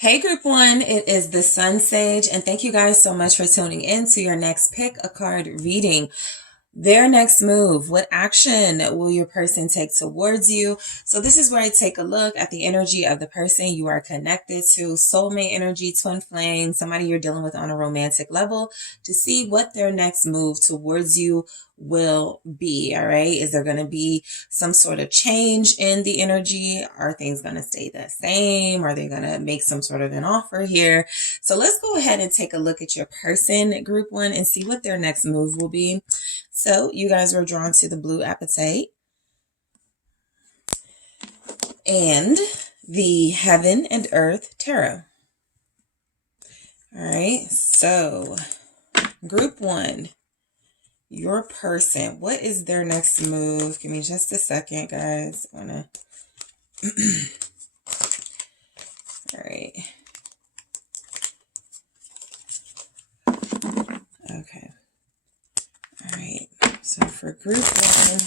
Hey group one, it is the SunSage, and thank you guys so much for tuning in to your next pick a card reading. Their next move, what action will your person take towards you? So this is where I take a look at the energy of the person you are connected to, soulmate energy, twin flame, somebody you're dealing with on a romantic level, to see what their next move towards you will be. All right. Is there going to be some sort of change in the energy? Are things going to stay the same? Are they going to make some sort of an offer here? So let's go ahead and take a look at your person, group one, and see what their next move will be. So you guys were drawn to the blue apatite and the heaven and earth tarot. All right. So group one, your person, what is their next move? Give me just a second, guys. I wanna all right. Okay. All right. So for group one,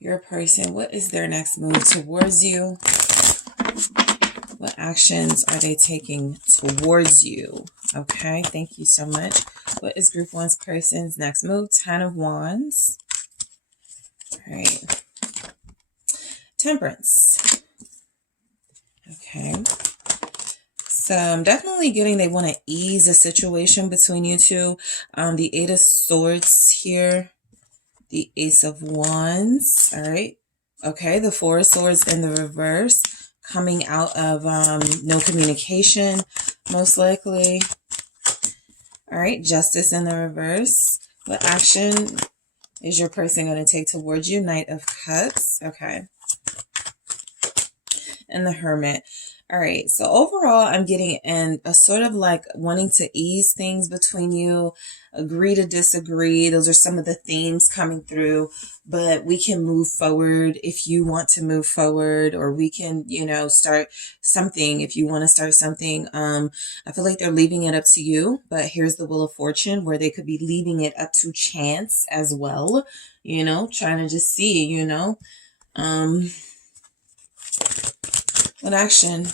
your person, what is their next move towards you? What actions are they taking towards you? Okay. Thank you so much. What is group one's person's next move? 10 of Wands. All right. Temperance. Okay. So I'm definitely getting they want to ease the situation between you two. The Eight of Swords here. The Ace of Wands. All right. Okay. The Four of Swords in the reverse. Coming out of no communication, most likely. All right. Justice in the reverse. What action is your person going to take towards you? Knight of Cups. Okay. And the Hermit. All right. So overall, I'm getting a sort of like wanting to ease things between you, agree to disagree. Those are some of the themes coming through, but we can move forward if you want to move forward, or we can, start something if you want to start something. I feel like they're leaving it up to you, but here's the Wheel of Fortune where they could be leaving it up to chance as well, trying to just see, what action?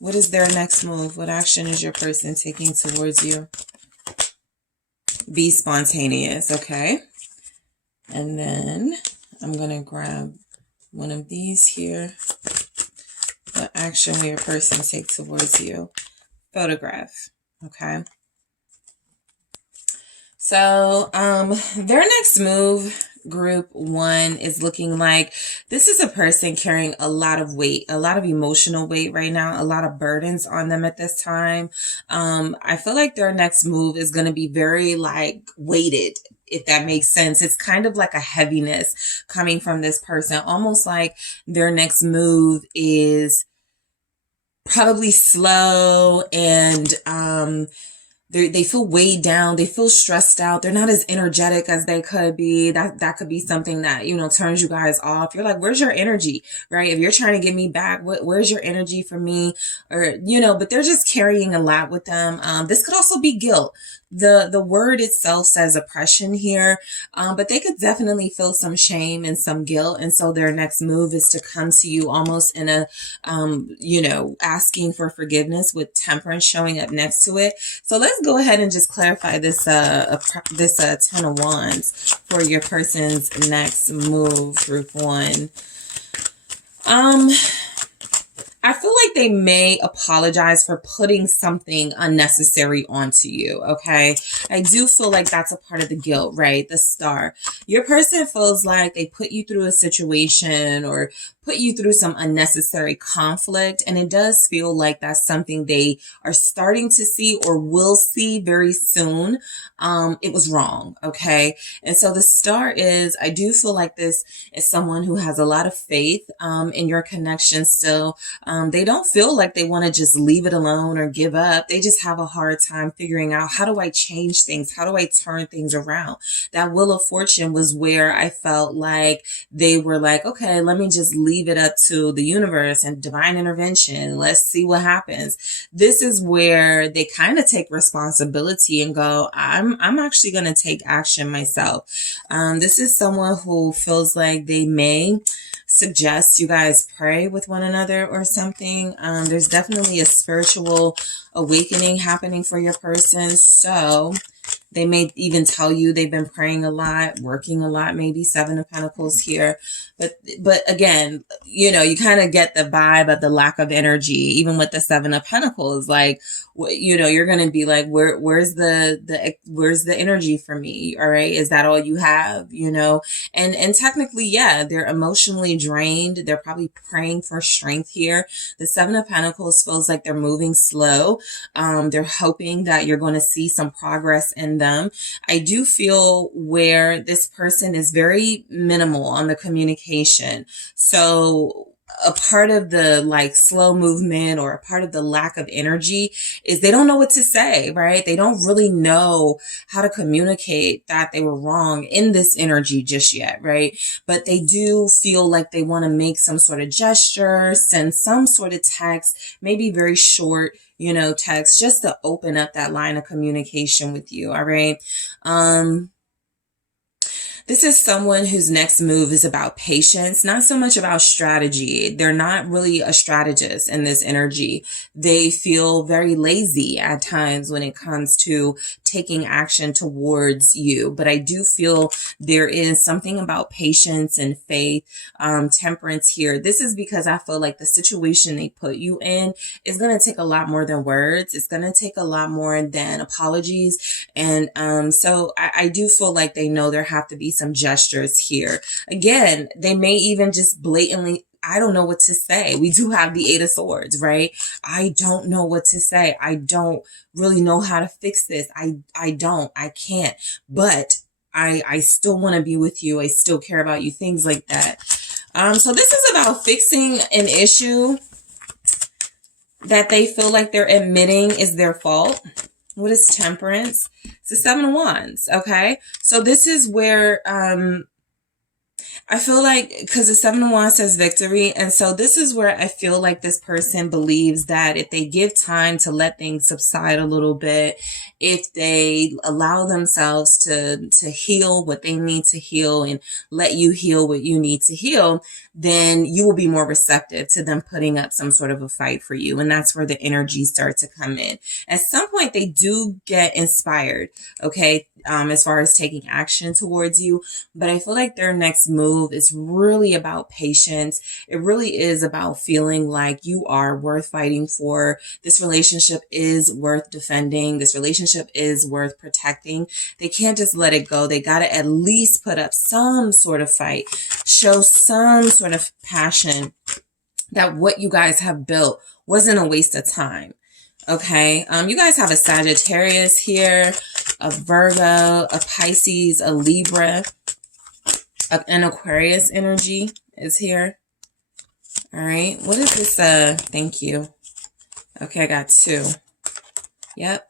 What is their next move? What action is your person taking towards you? Be spontaneous, okay? And then I'm going to grab one of these here. What action will your person take towards you? Photograph, okay? So their next move, group one, is looking like this is a person carrying a lot of weight, a lot of emotional weight right now, a lot of burdens on them at this time. I feel like their next move is going to be very weighted, if that makes sense. It's kind of like a heaviness coming from this person, almost like their next move is probably slow and they feel weighed down. They feel stressed out. They're not as energetic as they could be. That could be something that, turns you guys off. You're like, where's your energy, right? If you're trying to get me back, where's your energy for me? Or, but they're just carrying a lot with them. This could also be guilt. The word itself says oppression here, but they could definitely feel some shame and some guilt. And so their next move is to come to you almost in a, asking for forgiveness with temperance showing up next to it. So let's go ahead and just clarify this 10 of Wands for your person's next move, group one. I feel like they may apologize for putting something unnecessary onto you, okay? I do feel like that's a part of the guilt, right? The Star. Your person feels like they put you through a situation or put you through some unnecessary conflict, and it does feel like that's something they are starting to see or will see very soon. It was wrong, okay? And so the Star is, I do feel like this is someone who has a lot of faith in your connection still. They don't feel like they want to just leave it alone or give up. They just have a hard time figuring out, how do I change things? How do I turn things around? That Wheel of Fortune was where I felt like they were like, okay, let me just leave it up to the universe and divine intervention. Let's see what happens. This is where they kind of take responsibility and go, I'm actually going to take action myself. This is someone who feels like they may suggest you guys pray with one another or something. something. There's definitely a spiritual awakening happening for your person. So they may even tell you they've been praying a lot, working a lot, maybe Seven of Pentacles here. But again, you know, you kind of get the vibe of the lack of energy, even with the Seven of Pentacles. Like, you know, you're going to be like, where's the energy for me? All right. Is that all you have? You know, and technically, yeah, they're emotionally drained. They're probably praying for strength here. The Seven of Pentacles feels like they're moving slow. They're hoping that you're going to see some progress in them. I do feel where this person is very minimal on the communication. So a part of the like slow movement or a part of the lack of energy is they don't know what to say, right? They don't really know how to communicate that they were wrong in this energy just yet, right? But they do feel like they want to make some sort of gesture, send some sort of text, maybe very short, you know, text, just to open up that line of communication with you. All right. This is someone whose next move is about patience, not so much about strategy. They're not really a strategist in this energy. They feel very lazy at times when it comes to taking action towards you. But I do feel there is something about patience and faith, temperance here. This is because I feel like the situation they put you in is going to take a lot more than words. It's going to take a lot more than apologies. And so I do feel like they know there have to be some gestures here. Again, they may even just blatantly, I don't know what to say. We do have the Eight of Swords, right? I don't know what to say. I don't really know how to fix this. I can't, but I still want to be with you. I still care about you, things like that. So this is about fixing an issue that they feel like they're admitting is their fault. What is Temperance? It's the Seven of Wands. Okay. So this is where, I feel like, because the Seven of Wands says victory. And so this is where I feel like this person believes that if they give time to let things subside a little bit, if they allow themselves to heal what they need to heal and let you heal what you need to heal, then you will be more receptive to them putting up some sort of a fight for you. And that's where the energy starts to come in. At some point, they do get inspired, okay, as far as taking action towards you. But I feel like their next move is really about patience. It really is about feeling like you are worth fighting for. This relationship is worth defending. This relationship is worth protecting. They can't just let it go. They got to at least put up some sort of fight, show some sort of passion that what you guys have built wasn't a waste of time. Okay. You guys have a Sagittarius here, a Virgo, a Pisces, a Libra, an Aquarius energy is here. All right. What is this? Thank you. Okay. I got two. Yep.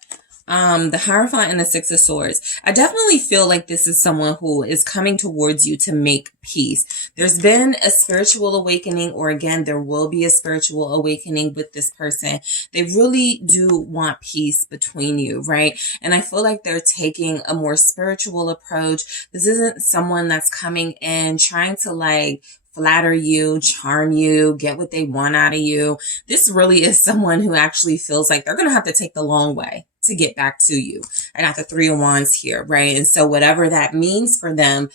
The Hierophant and the Six of Swords. I definitely feel like this is someone who is coming towards you to make peace. There's been a spiritual awakening, or again, there will be a spiritual awakening with this person. They really do want peace between you, right? And I feel like they're taking a more spiritual approach. This isn't someone that's coming in trying to like flatter you, charm you, get what they want out of you. This really is someone who actually feels like they're going to have to take the long way to get back to you. I got the Three of Wands here, right? And so whatever that means for them,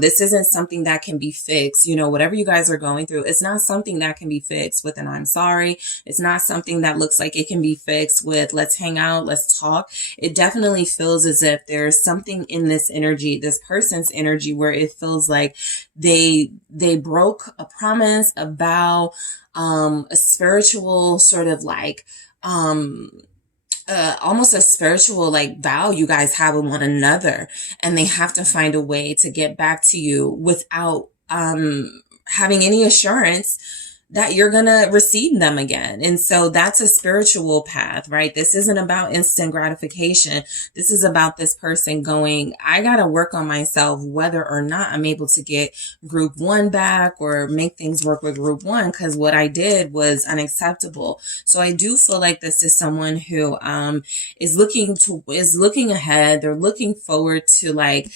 this isn't something that can be fixed. You know, whatever you guys are going through, it's not something that can be fixed with an I'm sorry. It's not something that looks like it can be fixed with let's hang out, let's talk. It definitely feels as if there's something in this energy, this person's energy, where it feels like they broke a promise, a vow, a spiritual sort of like, almost a spiritual like vow you guys have with one another, and they have to find a way to get back to you without having any assurance that you're going to receive them again. And so that's a spiritual path, right? This isn't about instant gratification. This is about this person going, I got to work on myself, whether or not I'm able to get group one back or make things work with group one, because what I did was unacceptable. So I do feel like this is someone who is looking ahead. They're looking forward to like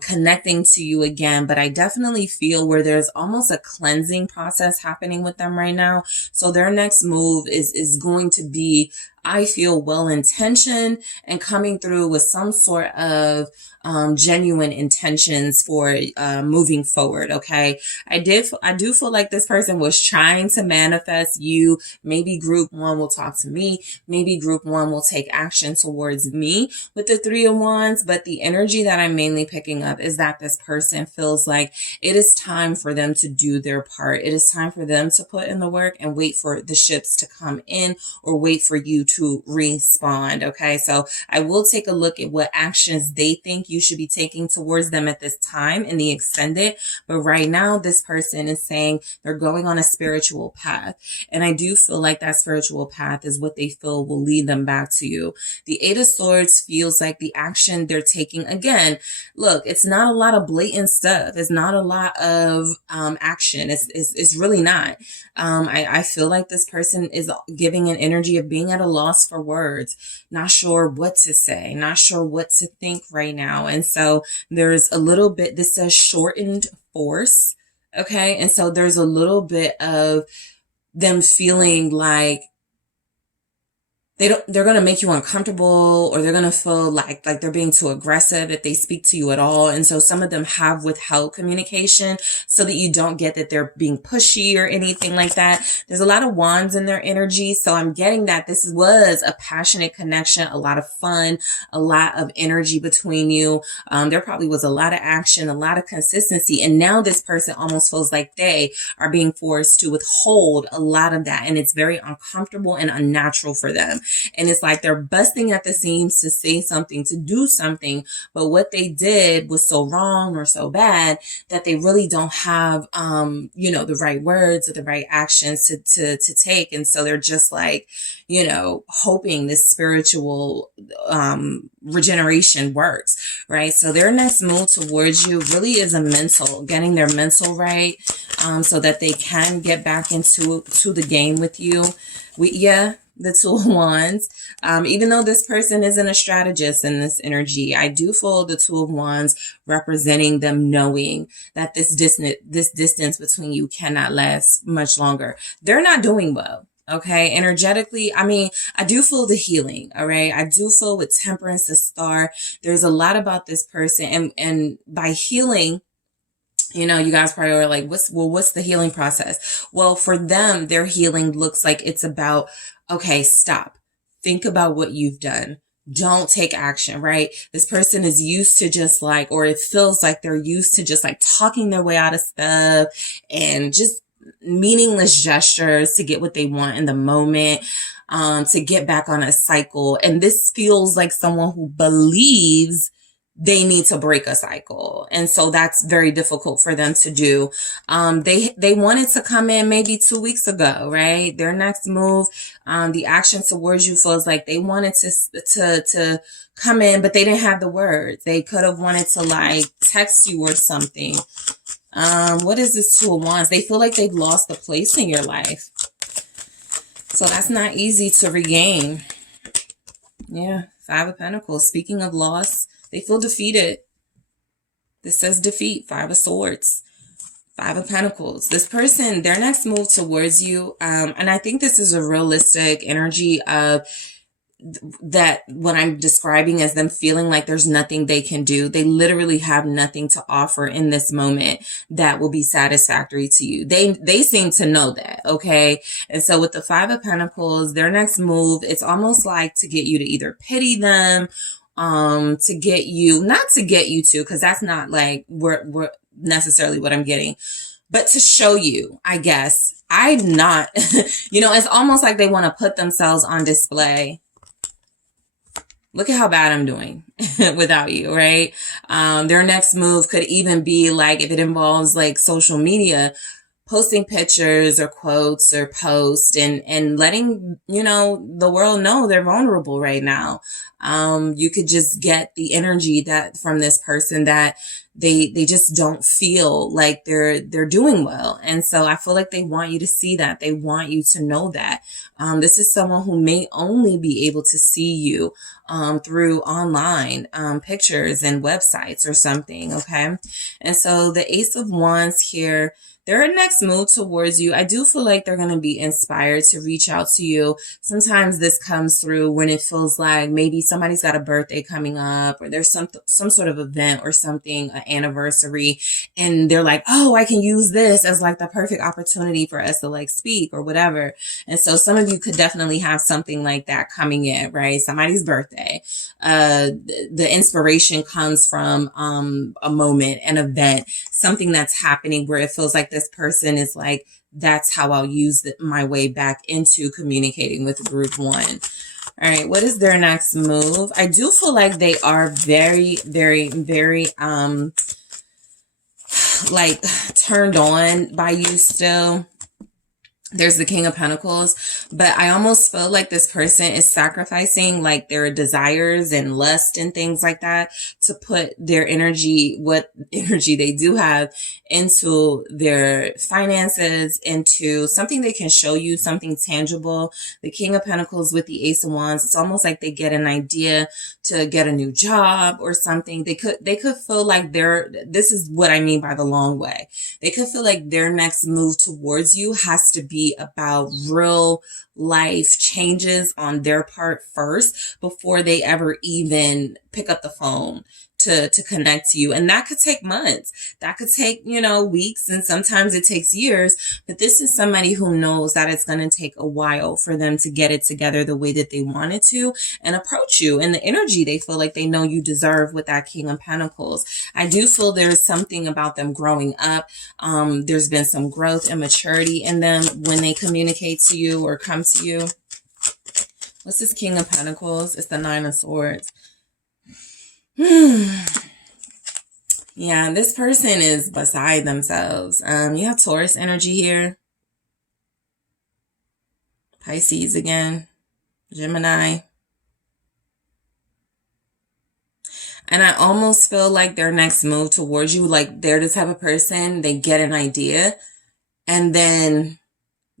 connecting to you again. But I definitely feel where there's almost a cleansing process happening happening with them right now. So their next move is going to be, I feel, well-intentioned and coming through with some sort of genuine intentions for moving forward. Okay. I do feel like this person was trying to manifest you. Maybe group one will talk to me. Maybe group one will take action towards me with the Three of Wands. But the energy that I'm mainly picking up is that this person feels like it is time for them to do their part. It is time for them to put in the work and wait for the ships to come in or wait for you to respond. Okay. So I will take a look at what actions they think you should be taking towards them at this time in the extended. But right now, this person is saying they're going on a spiritual path. And I do feel like that spiritual path is what they feel will lead them back to you. The Eight of Swords feels like the action they're taking. Again, look, it's not a lot of blatant stuff. It's not a lot of action. It's really not. I feel like this person is giving an energy of being at a loss for words, not sure what to say, not sure what to think right now. And so there's a little bit, this says shortened force. Okay. And so there's a little bit of them feeling like they're going to make you uncomfortable, or they're going to feel like they're being too aggressive if they speak to you at all. And so some of them have withheld communication so that you don't get that they're being pushy or anything like that. There's a lot of wands in their energy. So I'm getting that this was a passionate connection, a lot of fun, a lot of energy between you. There probably was a lot of action, a lot of consistency. And now this person almost feels like they are being forced to withhold a lot of that. And it's very uncomfortable and unnatural for them. And it's like they're busting at the seams to say something, to do something, but what they did was so wrong or so bad that they really don't have, the right words or the right actions to take. And so they're just like, hoping this spiritual, regeneration works, right? So their next move towards you really is getting their mental right, so that they can get back into the game with you. The Two of Wands. Even though this person isn't a strategist in this energy, I do feel the Two of Wands representing them knowing that this distance between you cannot last much longer. They're not doing well. Okay. Energetically, I do feel the healing. All right. I do feel with Temperance, the Star, there's a lot about this person, and by healing, you guys probably are like, what's the healing process? Well, for them, their healing looks like it's about, okay, stop. Think about what you've done. Don't take action, right? This person is used to just or it feels like they're used to just talking their way out of stuff and just meaningless gestures to get what they want in the moment, to get back on a cycle. And this feels like someone who believes they need to break a cycle. And so that's very difficult for them to do. They wanted to come in maybe 2 weeks ago, right? Their next move, the action towards you feels like they wanted to come in, but they didn't have the words. They could have wanted to text you or something. What is this Two of Wands? They feel like they've lost a place in your life. So that's not easy to regain. Yeah. Five of Pentacles. Speaking of loss, they feel defeated. This says defeat. Five of Swords. Five of Pentacles. This person, their next move towards you, and I think this is a realistic energy of that what I'm describing as them feeling like there's nothing they can do. They literally have nothing to offer in this moment that will be satisfactory to you. They seem to know that, okay? And so with the Five of Pentacles, their next move, it's almost like to get you to either pity them, to get you, not to get you to, because that's not we're necessarily what I'm getting, but to show you, I guess. I'm not, it's almost like they want to put themselves on display. Look at how bad I'm doing without you, right? Their next move could even be if it involves social media, posting pictures or quotes or posts and letting, the world know they're vulnerable right now. You could just get the energy that from this person that they just don't feel like they're doing well. And so I feel like they want you to see that. They want you to know that. This is someone who may only be able to see you through online pictures and websites or something. Okay. And so the Ace of Wands here, their next move towards you, I do feel like they're going to be inspired to reach out to you. Sometimes this comes through when it feels like maybe somebody's got a birthday coming up, or there's some sort of event or something, an anniversary, and they're like, oh, I can use this as like the perfect opportunity for us to like speak or whatever. And so some of you could definitely have something like that coming in, right? Somebody's birthday. The inspiration comes from a moment, an event, something that's happening where it feels like this person is like, that's how I'll use my way back into communicating with group one. All right, what is their next move? I do feel like they are very, very, very like turned on by you still. There's the King of Pentacles, but I almost feel like this person is sacrificing like their desires and lust and things like that to put their energy, what energy they do have, into their finances, into something they can show you, something tangible. The King of Pentacles with the Ace of Wands, it's almost like they get an idea to get a new job or something. They could feel like this is what I mean by the long way. They could feel like their next move towards you has to be about real life changes on their part first before they ever even pick up the phone to connect to you. And that could take months. That could take, weeks, and sometimes it takes years. But this is somebody who knows that it's going to take a while for them to get it together the way that they want it to and approach you. And the energy they feel like they know you deserve with that King of Pentacles. I do feel there's something about them growing up. There's been some growth and maturity in them when they communicate to you or come to you. What's this King of Pentacles? It's the Nine of Swords. Yeah, this person is beside themselves. You have Taurus energy here. Pisces again. Gemini. And I almost feel like their next move towards you, like they're the type of person, they get an idea and then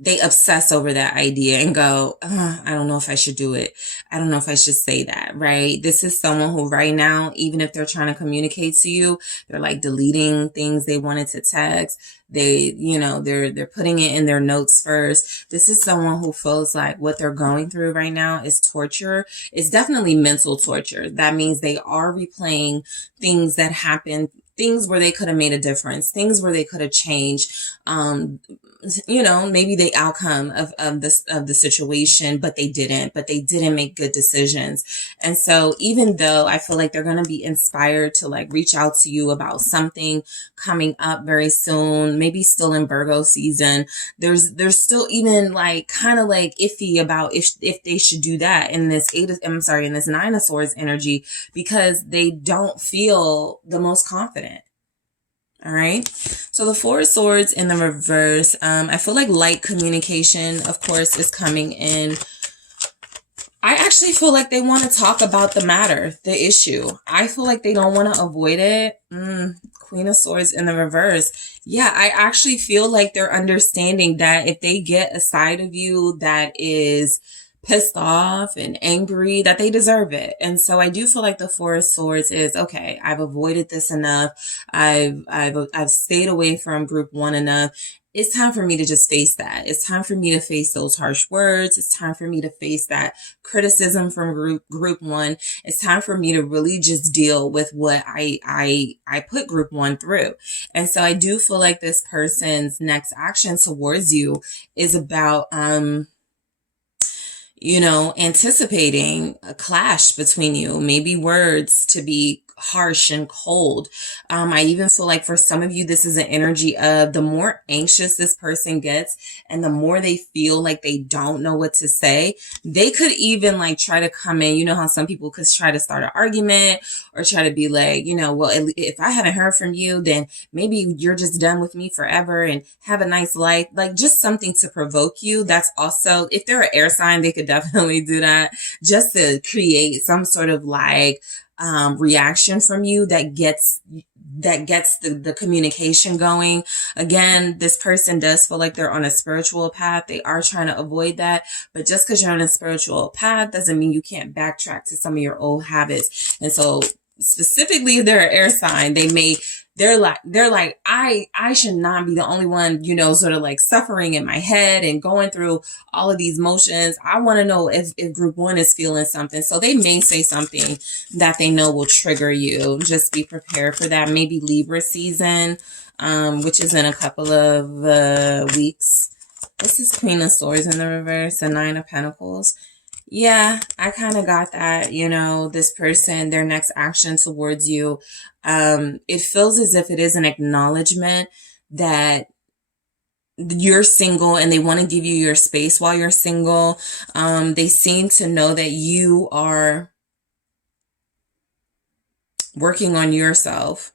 they obsess over that idea and go, I don't know if I should do it. I don't know if I should say that, right? This is someone who right now, even if they're trying to communicate to you, they're like deleting things they wanted to text. They're putting it in their notes first. This is someone who feels like what they're going through right now is torture. It's definitely mental torture. That means they are replaying things that happened, things where they could have made a difference, things where they could have changed, maybe the outcome of the situation, but they didn't make good decisions. And so even though I feel like they're going to be inspired to like reach out to you about something coming up very soon, maybe still in Virgo season, there's still even like kind of like iffy about if they should do that in this Nine of Swords energy, because they don't feel the most confident. All right. So the Four of Swords in the reverse, I feel like light communication, of course, is coming in. I actually feel like they want to talk about the matter, the issue. I feel like they don't want to avoid it. Queen of Swords in the reverse. Yeah, I actually feel like they're understanding that if they get a side of you that is pissed off and angry, that they deserve it. And so I do feel like the Four of Swords is, okay, I've avoided this enough. I've stayed away from group one enough. It's time for me to just face that. It's time for me to face those harsh words. It's time for me to face that criticism from group one. It's time for me to really just deal with what I put group one through. And so I do feel like this person's next action towards you is about, anticipating a clash between you, maybe words to be harsh and cold. I even feel like for some of you, this is an energy of the more anxious this person gets and the more they feel like they don't know what to say, they could even like try to come in. You know how some people could try to start an argument or try to be like, well, if I haven't heard from you, then maybe you're just done with me forever and have a nice life. Like just something to provoke you. That's also, if they're an air sign, they could definitely do that just to create some sort of like reaction from you that gets the communication going. Again, this person does feel like they're on a spiritual path. They are trying to avoid that, but just because you're on a spiritual path doesn't mean you can't backtrack to some of your old habits. And so specifically if they're an air sign, they may they're like, I should not be the only one, you know, sort of like suffering in my head and going through all of these motions. I want to know if group one is feeling something. So they may say something that they know will trigger you. Just be prepared for that. Maybe Libra season, which is in a couple of weeks. This is Queen of Swords in the reverse, the Nine of Pentacles. Yeah, I kind of got that, you know, this person, their next action towards you. It feels as if it is an acknowledgement that you're single and they want to give you your space while you're single. They seem to know that you are working on yourself.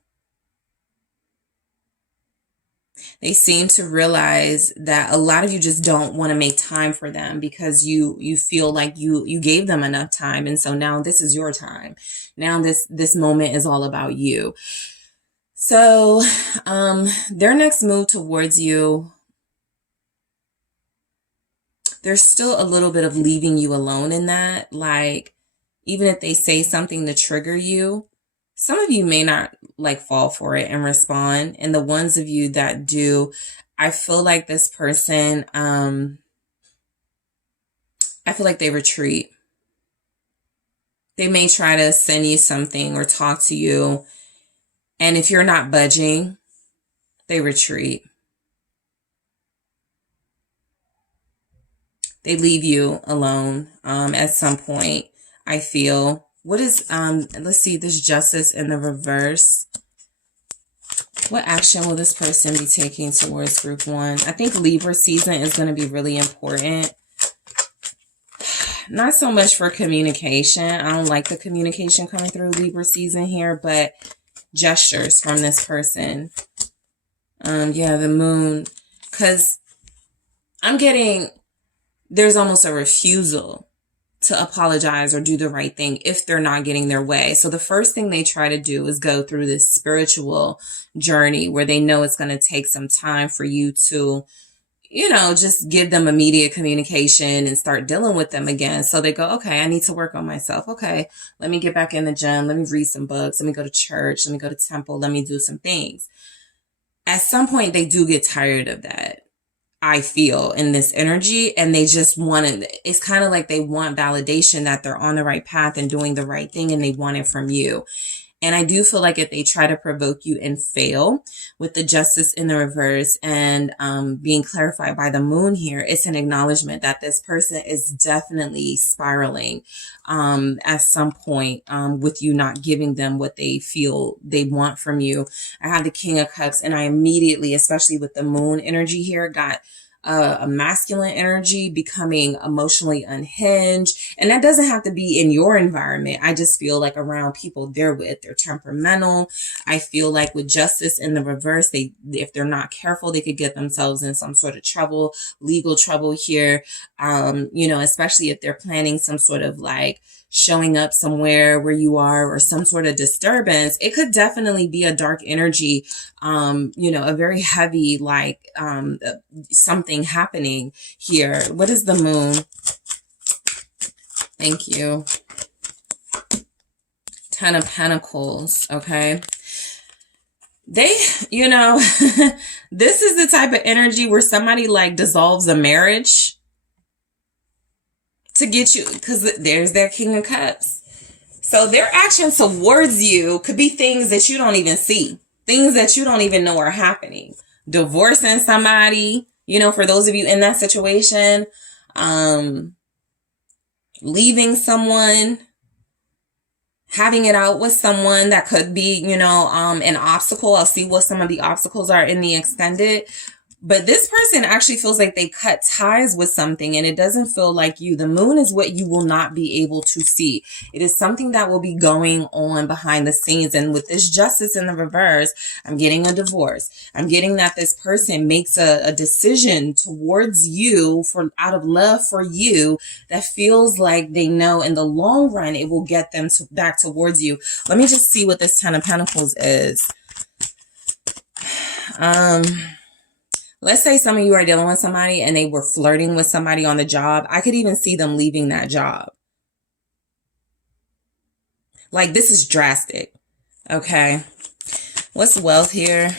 They seem to realize that a lot of you just don't want to make time for them because you feel like you gave them enough time. And so now this is your time. Now this moment is all about you. So their next move towards you, there's still a little bit of leaving you alone in that. Like, even if they say something to trigger you, some of you may not like fall for it and respond. And the ones of you that do, I feel like this person, I feel like they retreat. They may try to send you something or talk to you. And if you're not budging, they retreat. They leave you alone at some point, I feel. What is, let's see, this Justice in the reverse. What action will this person be taking towards group one? I think Libra season is going to be really important. Not so much for communication. I don't like the communication coming through Libra season here, but gestures from this person. Yeah, the moon. Because I'm getting, there's almost a refusal to apologize or do the right thing if they're not getting their way. So the first thing they try to do is go through this spiritual journey where they know it's going to take some time for you to, you know, just give them immediate communication and start dealing with them again. So they go, okay, I need to work on myself. Okay, let me get back in the gym. Let me read some books. Let me go to church. Let me go to temple. Let me do some things. At some point, they do get tired of that. I feel in this energy, and they just want it. It's kind of like they want validation that they're on the right path and doing the right thing, and they want it from you. And I do feel like if they try to provoke you and fail with the Justice in the reverse and being clarified by the moon here, it's an acknowledgement that this person is definitely spiraling at some point with you not giving them what they feel they want from you. I have the King of Cups, and I immediately, especially with the moon energy here, got a masculine energy, becoming emotionally unhinged. And that doesn't have to be in your environment. I just feel like around people they're with, they're temperamental. I feel like with Justice in the reverse, if they're not careful, they could get themselves in some sort of trouble, legal trouble here. You know, especially if they're planning some sort of like showing up somewhere where you are or some sort of disturbance. It could definitely be a dark energy, you know, a very heavy, like something happening here. What is the moon? Thank you. Ten of Pentacles, okay? They, you know, this is the type of energy where somebody like dissolves a marriage to get you, because there's their King of Cups. So their actions towards you could be things that you don't even see, things that you don't even know are happening. Divorcing somebody, you know, for those of you in that situation, leaving someone, having it out with someone that could be, you know, an obstacle. I'll see what some of the obstacles are in the extended. But this person actually feels like they cut ties with something, and it doesn't feel like you. The moon is what you will not be able to see. It is something that will be going on behind the scenes. And with this Justice in the reverse, I'm getting a divorce. I'm getting that this person makes a decision towards you out of love for you that feels like they know in the long run it will get them back towards you. Let me just see what this Ten of Pentacles is. Let's say some of you are dealing with somebody and they were flirting with somebody on the job. I could even see them leaving that job. Like, this is drastic. Okay. What's wealth here?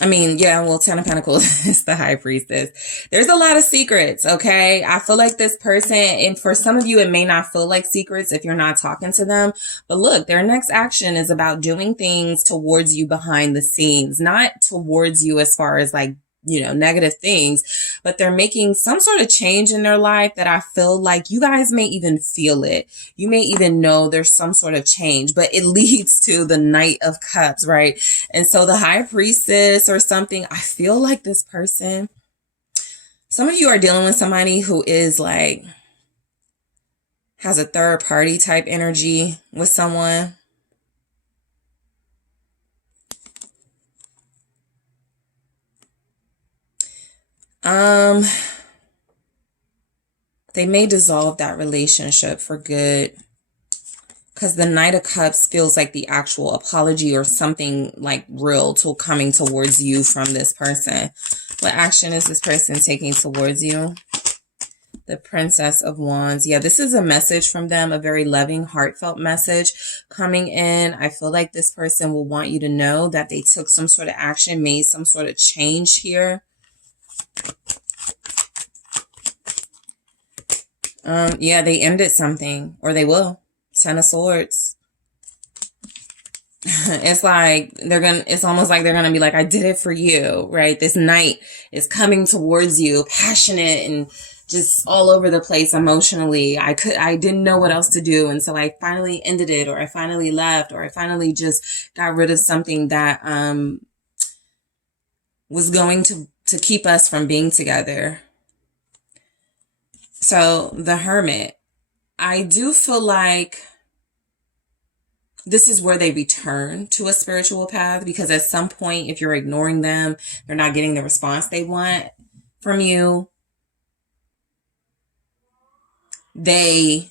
I mean, yeah, well, Ten of Pentacles is the High Priestess. There's a lot of secrets, okay? I feel like this person, and for some of you, it may not feel like secrets if you're not talking to them. But look, their next action is about doing things towards you behind the scenes, not towards you as far as like, you know, negative things, but they're making some sort of change in their life that I feel like you guys may even feel it. You may even know there's some sort of change, but it leads to the Knight of Cups, right? And so the High Priestess or something, I feel like this person, some of you are dealing with somebody who is like, has a third party type energy with someone. They may dissolve that relationship for good, because the Knight of Cups feels like the actual apology or something like real to coming towards you from this person. What action is this person taking towards you? The Princess of Wands. Yeah, this is a message from them, a very loving, heartfelt message coming in. I feel like this person will want you to know that they took some sort of action, made some sort of change here. Yeah, they ended something, or they will. Ten of Swords. It's like it's almost like they're gonna be like, I did it for you, right? This knight is coming towards you, passionate and just all over the place emotionally. I didn't know what else to do. And so I finally ended it, or I finally left, or I finally just got rid of something that, was going to keep us from being together. So the Hermit, I do feel like this is where they return to a spiritual path, because at some point, if you're ignoring them, they're not getting the response they want from you. They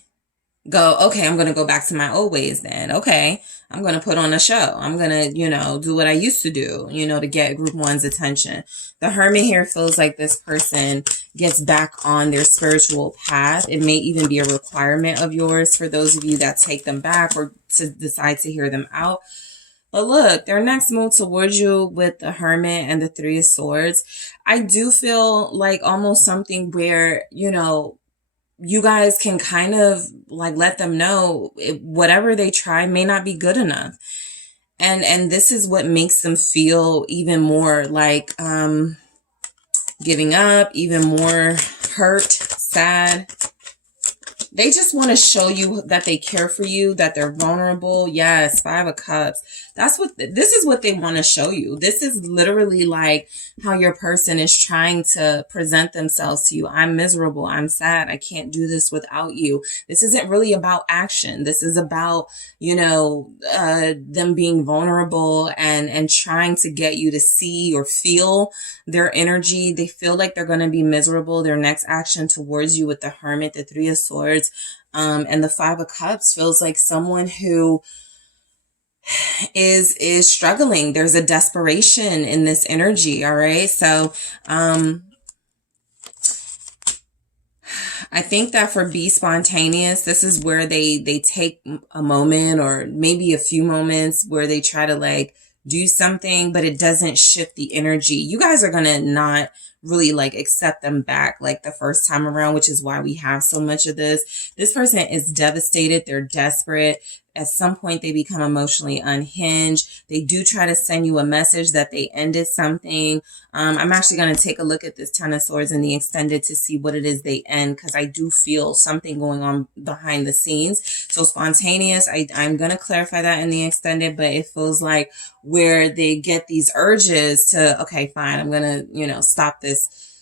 go, okay, I'm going to go back to my old ways then. Okay, I'm going to put on a show. I'm going to, you know, do what I used to do, you know, to get group one's attention. The Hermit here feels like this person gets back on their spiritual path. It may even be a requirement of yours for those of you that take them back or to decide to hear them out. But look, their next move towards you with the Hermit and the Three of Swords, I do feel like almost something where, you know, you guys can kind of like let them know whatever they try may not be good enough. And this is what makes them feel even more like giving up, even more hurt, sad. They just want to show you that they care for you, that they're vulnerable. Yes, Five of Cups. This is what they want to show you. This is literally like how your person is trying to present themselves to you. I'm miserable. I'm sad. I can't do this without you. This isn't really about action. This is about, you know, them being vulnerable and trying to get you to see or feel their energy. They feel like they're going to be miserable. Their next action towards you with the Hermit, the Three of Swords, and the Five of Cups feels like someone who is struggling. There's a desperation in this energy. All right. So, I think that for Be Spontaneous, this is where they take a moment or maybe a few moments where they try to like do something, but it doesn't shift the energy. You guys are going to not really like accept them back like the first time around, which is why we have so much of this. This person is devastated. They're desperate. At some point, they become emotionally unhinged. They do try to send you a message that they ended something. I'm actually going to take a look at this Ten of Swords in the extended to see what it is they end, because I do feel something going on behind the scenes. So spontaneous, I'm going to clarify that in the extended, but it feels like where they get these urges to, okay, fine, I'm going to, you know, stop this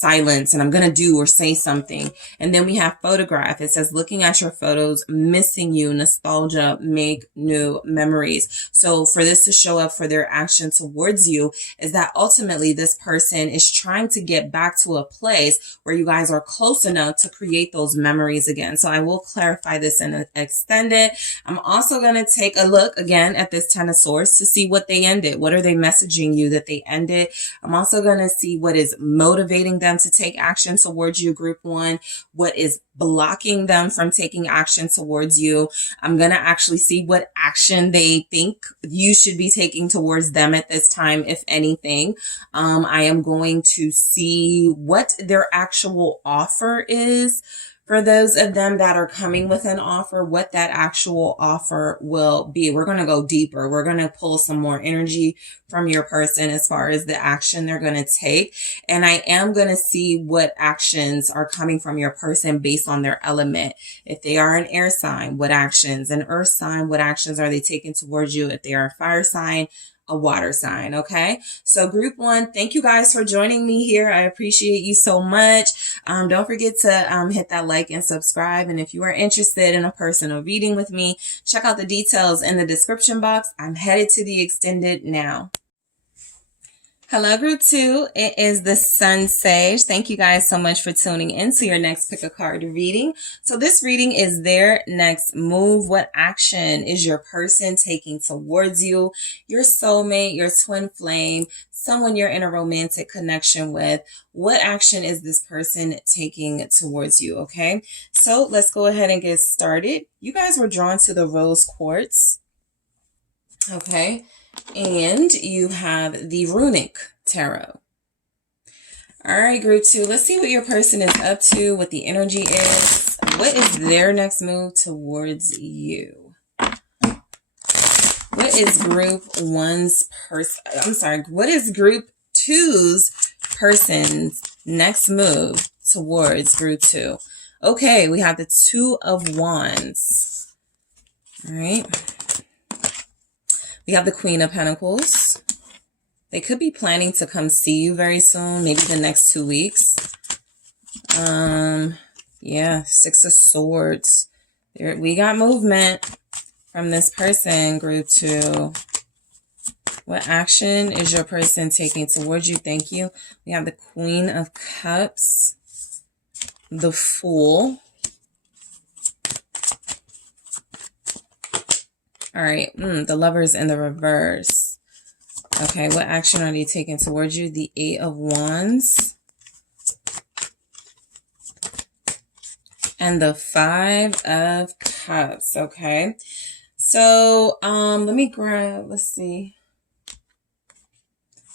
silence and I'm going to do or say something. And then we have photograph. It says, looking at your photos, missing you, nostalgia, make new memories. So for this to show up for their action towards you is that ultimately this person is trying to get back to a place where you guys are close enough to create those memories again. So I will clarify this in an extended. I'm also going to take a look again at this Ten of Swords to see what they ended. What are they messaging you that they ended? I'm also going to see what is motivating them to take action towards you, group one? What is blocking them from taking action towards you? I'm going to actually see what action they think you should be taking towards them at this time, if anything. I am going to see what their actual offer is. For those of them that are coming with an offer, what that actual offer will be. We're going to go deeper. We're going to pull some more energy from your person as far as the action they're going to take. And I am going to see what actions are coming from your person based on their element. If they are an air sign, what actions? An earth sign, what actions are they taking towards you? If they are a fire sign, a water sign. Okay. So group one, thank you guys for joining me here. I appreciate you so much. Don't forget to hit that like and subscribe. And if you are interested in a personal reading with me, check out the details in the description box. I'm headed to the extended now. Hello, group two. It is the SunSage. Thank you guys so much for tuning in to your next pick a card reading. So this reading is their next move. What action is your person taking towards you? Your soulmate, your twin flame, someone you're in a romantic connection with. What action is this person taking towards you? Okay, so let's go ahead and get started. You guys were drawn to the rose quartz. Okay. And you have the runic tarot. All right, group two. Let's see what your person is up to, what the energy is. What is their next move towards you? What is group one's person? I'm sorry. What is group two's person's next move towards group two? Okay, we have the Two of Wands. All right. We have the Queen of Pentacles. They could be planning to come see you very soon, maybe the next 2 weeks. Yeah, Six of Swords. We got movement from this person, group two. What action is your person taking towards you? Thank you. We have the Queen of Cups, the Fool. All right, the Lovers in the reverse. Okay, what action are they taking towards you? The Eight of Wands. And the Five of Cups, okay? So, let me grab, let's see.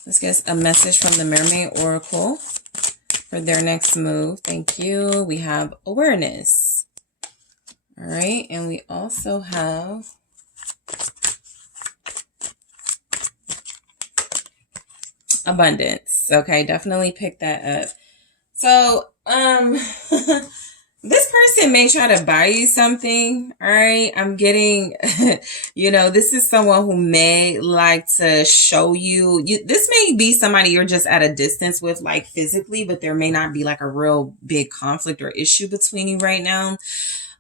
Let's get a message from the Mermaid Oracle for their next move. Thank you. We have awareness. All right, and we also have abundance. Okay, definitely pick that up. So, this person may try to buy you something. All right, I'm getting, this is someone who may like to show you. This may be somebody you're just at a distance with, like physically, but there may not be like a real big conflict or issue between you right now.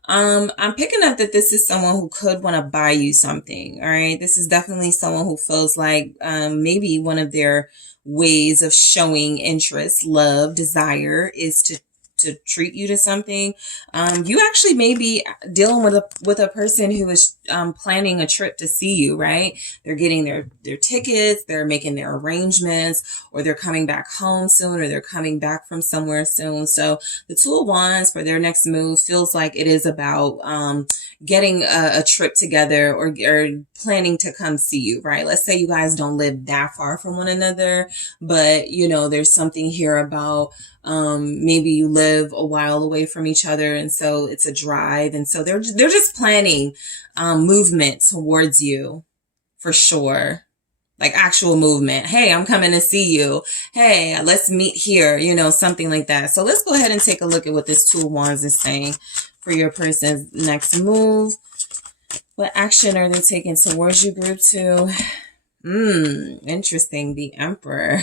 I'm picking up that this is someone who could want to buy you something. All right, this is definitely someone who feels like maybe one of their ways of showing interest, love, desire is to treat you to something. You actually may be dealing with a person who is planning a trip to see you, right? They're getting their tickets, they're making their arrangements, or they're coming back home soon, or they're coming back from somewhere soon. So the Two of Wands for their next move feels like it is about getting a trip together or planning to come see you, right? Let's say you guys don't live that far from one another, but there's something here about maybe you live a while away from each other, and so it's a drive, and so they're just planning movement towards you for sure, like actual movement. Hey, I'm coming to see you. Hey, let's meet here, something like that. So let's go ahead and take a look at what this Two of Wands is saying for your person's next move. What action are they taking towards you, group two? Interesting. The Emperor.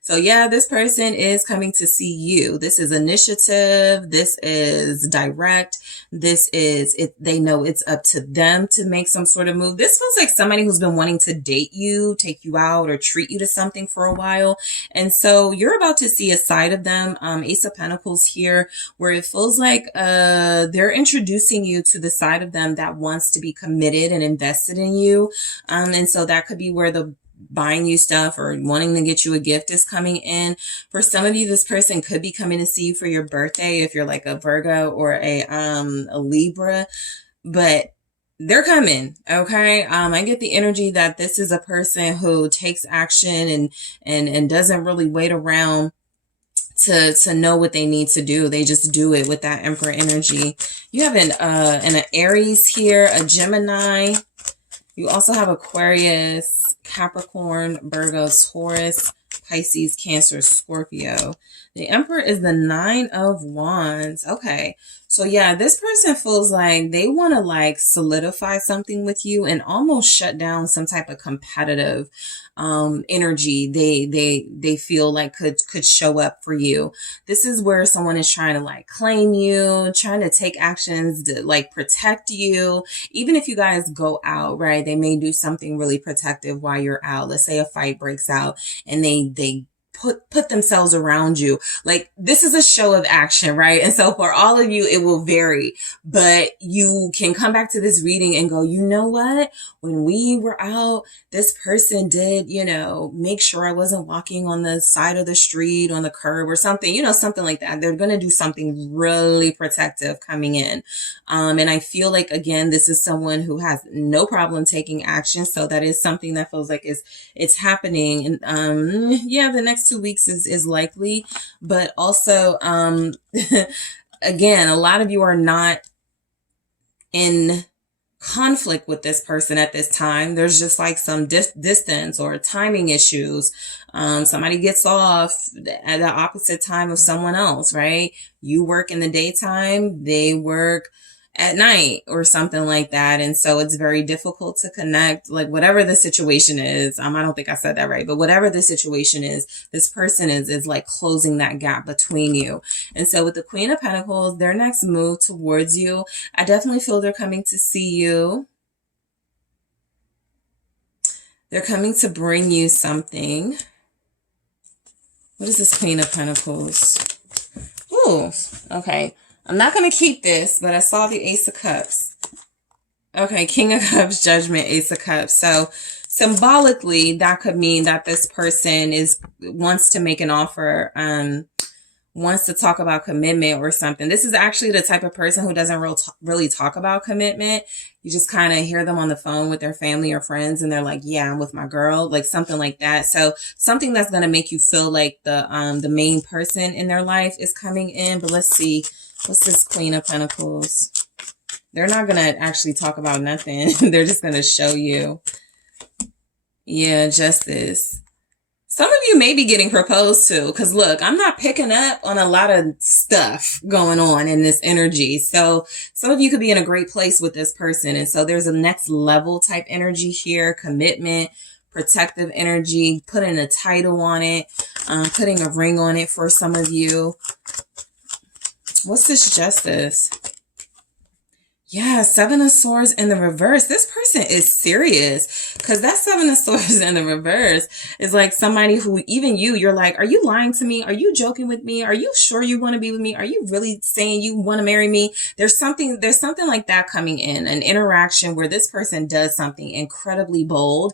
So yeah, this person is coming to see you. This is initiative. This is direct. This is it. They know it's up to them to make some sort of move. This feels like somebody who's been wanting to date you, take you out, or treat you to something for a while. And so you're about to see a side of them. Ace of Pentacles here, where it feels like they're introducing you to the side of them that wants to be committed and invested in you. And so that could be where buying you stuff or wanting to get you a gift is coming in. For some of you, this person could be coming to see you for your birthday if you're like a Virgo or a Libra, but they're coming. Okay. I get the energy that this is a person who takes action and doesn't really wait around to know what they need to do. They just do it with that Emperor energy. You have an Aries here, a Gemini. You also have Aquarius, Capricorn, Virgo, Taurus, Pisces, Cancer, Scorpio. The Emperor is the 9 of Wands. Okay. So yeah, this person feels like they want to like solidify something with you and almost shut down some type of competitive energy they feel like could show up for you. This is where someone is trying to like claim you, trying to take actions to like protect you. Even if you guys go out, right, they may do something really protective while you're out. Let's say a fight breaks out and they put themselves around you. Like, this is a show of action, right? And so for all of you, it will vary, but you can come back to this reading and go, you know what? When we were out, this person did, you know, make sure I wasn't walking on the side of the street, on the curb or something, you know, something like that. They're going to do something really protective coming in. And I feel like, again, this is someone who has no problem taking action. So that is something that feels like it's happening. And, yeah, the next 2 weeks is likely, but also, again, a lot of you are not in conflict with this person at this time. There's just like some distance or timing issues. Somebody gets off at the opposite time of someone else, right? You work in the daytime, they work at night or something like that. And so it's very difficult to connect, like whatever the situation is. I don't think I said that right, but whatever the situation is, this person is like closing that gap between you. And so with the Queen of Pentacles, their next move towards you, I definitely feel they're coming to see you. They're coming to bring you something. What is this Queen of Pentacles? Ooh, okay. I'm not going to keep this, but I saw the Ace of Cups. Okay, King of Cups, Judgment, Ace of Cups. So symbolically, that could mean that this person wants to make an offer, wants to talk about commitment or something. This is actually the type of person who doesn't really talk about commitment. You just kind of hear them on the phone with their family or friends and they're like, yeah, I'm with my girl, like something like that. So something that's going to make you feel like the main person in their life is coming in. But let's see. What's this Queen of Pentacles? They're not going to actually talk about nothing. They're just going to show you. Yeah, Justice. Some of you may be getting proposed to, because look, I'm not picking up on a lot of stuff going on in this energy. So some of you could be in a great place with this person. And so there's a next level type energy here, commitment, protective energy, putting a title on it, putting a ring on it for some of you. What's this Justice? Yeah, Seven of Swords in the reverse. This person is serious, because that Seven of Swords in the reverse is like somebody who, even you're like, are you lying to me? Are you joking with me? Are you sure you want to be with me? Are you really saying you want to marry me? There's something like that coming in, an interaction where this person does something incredibly bold,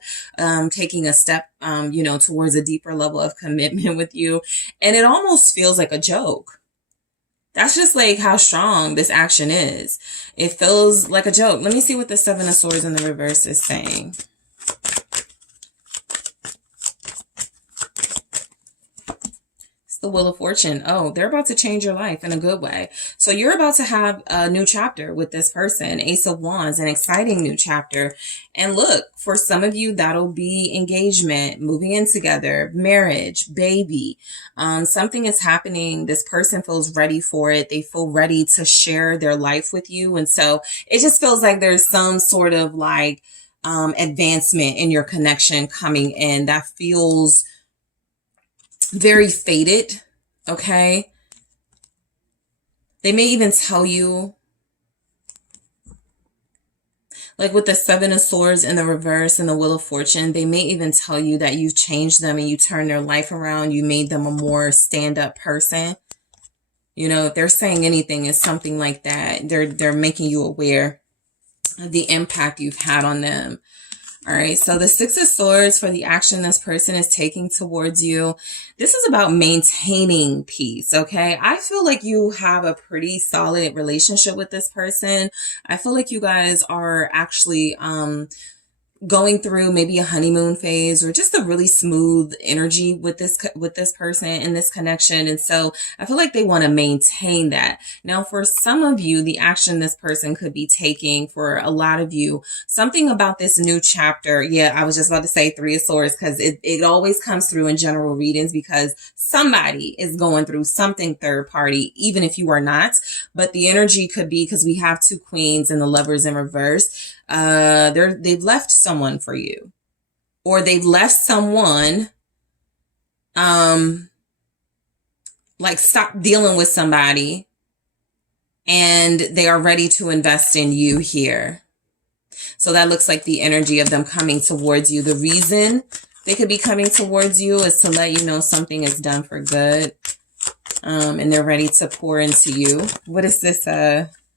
taking a step, you know, towards a deeper level of commitment with you. And it almost feels like a joke. That's just like how strong this action is. It feels like a joke. Let me see what the Seven of Swords in the reverse is saying. It's the Wheel of Fortune. Oh, they're about to change your life in a good way. So you're about to have a new chapter with this person. Ace of Wands, an exciting new chapter. And look, for some of you, that'll be engagement, moving in together, marriage, baby. Something is happening. This person feels ready for it. They feel ready to share their life with you. And so it just feels like there's some sort of like advancement in your connection coming in that feels very fated. Okay. They may even tell you, like with the Seven of Swords in the reverse and the Wheel of Fortune, they may even tell you that you've changed them and you turned their life around. You made them a more stand-up person. You know, if they're saying anything, it's something like that. They're making you aware of the impact you've had on them. All right, so the Six of Swords for the action this person is taking towards you. This is about maintaining peace, okay? I feel like you have a pretty solid relationship with this person. I feel like you guys are actually going through maybe a honeymoon phase or just a really smooth energy with this person and this connection. And so I feel like they want to maintain that. Now, for some of you, the action this person could be taking, for a lot of you, something about this new chapter. Yeah, I was just about to say Three of Swords, because it always comes through in general readings, because somebody is going through something third party, even if you are not. But the energy could be, because we have two queens and the Lovers in reverse. They've left someone for you, or they've left someone, like stop dealing with somebody, and they are ready to invest in you here. So that looks like the energy of them coming towards you. The reason they could be coming towards you is to let you know something is done for good. And they're ready to pour into you. What is this?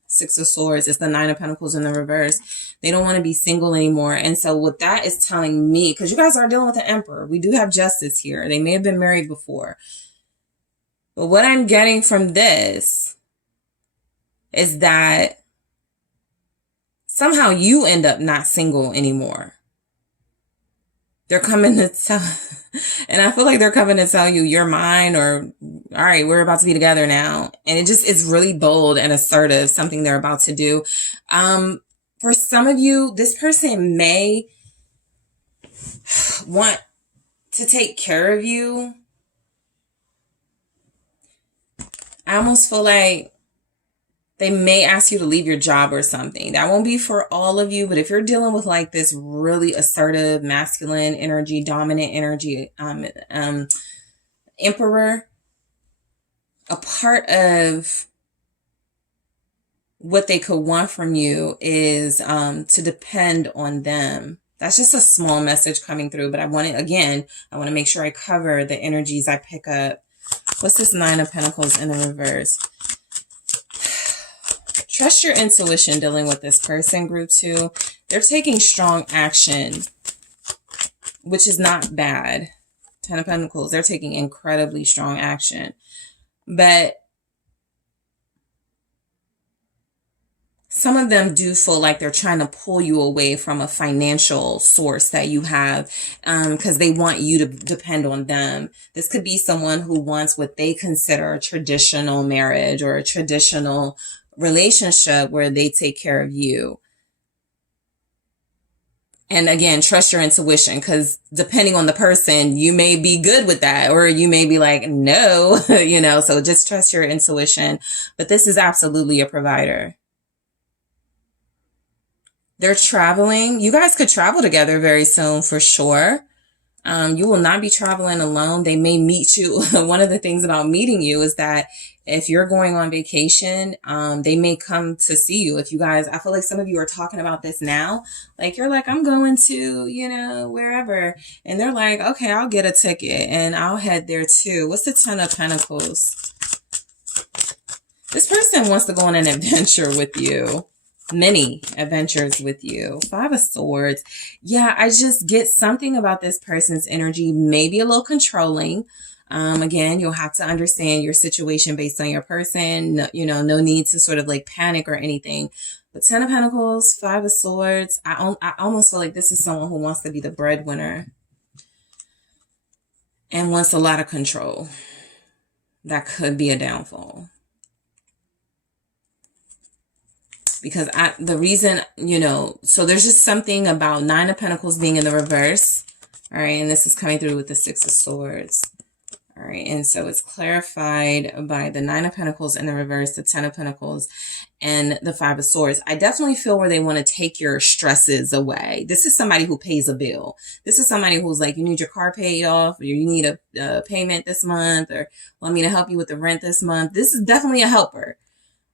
Six of Swords. It's the Nine of Pentacles in the reverse. They don't want to be single anymore. And so what that is telling me, because you guys are dealing with the Emperor, we do have justice here. They may have been married before. But what I'm getting from this is that somehow you end up not single anymore. They're coming to tell, and I feel like they're coming to tell you you're mine, or, all right, we're about to be together now. And it's really bold and assertive, something they're about to do. For some of you, this person may want to take care of you. I almost feel like they may ask you to leave your job or something. That won't be for all of you, but if you're dealing with like this really assertive, masculine energy, dominant energy, Emperor, a part of what they could want from you is to depend on them. That's just a small message coming through, but I want to make sure I cover the energies I pick up. What's this Nine of Pentacles in the reverse? Trust your intuition dealing with this person, group 2. They're taking strong action, which is not bad. Ten of Pentacles, they're taking incredibly strong action. But some of them do feel like they're trying to pull you away from a financial source that you have, because they want you to depend on them. This could be someone who wants what they consider a traditional marriage or a traditional relationship where they take care of you. And again, trust your intuition, because depending on the person, you may be good with that, or you may be like, no, so just trust your intuition. But this is absolutely a provider. They're traveling. You guys could travel together very soon for sure. You will not be traveling alone. They may meet you. One of the things about meeting you is that if you're going on vacation, they may come to see you. If you guys, I feel like some of you are talking about this now. Like you're like, I'm going to, wherever. And they're like, okay, I'll get a ticket and I'll head there too. What's the Ten of Pentacles? This person wants to go on an adventure with you. Many adventures with you. Five of Swords. Yeah, I just get something about this person's energy, maybe a little controlling. Again, you'll have to understand your situation based on your person. No, no need to sort of like panic or anything. But Ten of Pentacles, Five of Swords. I almost feel like this is someone who wants to be the breadwinner and wants a lot of control. That could be a downfall. Because the reason, so there's just something about Nine of Pentacles being in the reverse. All right. And this is coming through with the Six of Swords. All right. And so it's clarified by the Nine of Pentacles in the reverse, the Ten of Pentacles, and the Five of Swords. I definitely feel where they want to take your stresses away. This is somebody who pays a bill. This is somebody who's like, you need your car paid off, or you need a payment this month, or want me to help you with the rent this month. This is definitely a helper.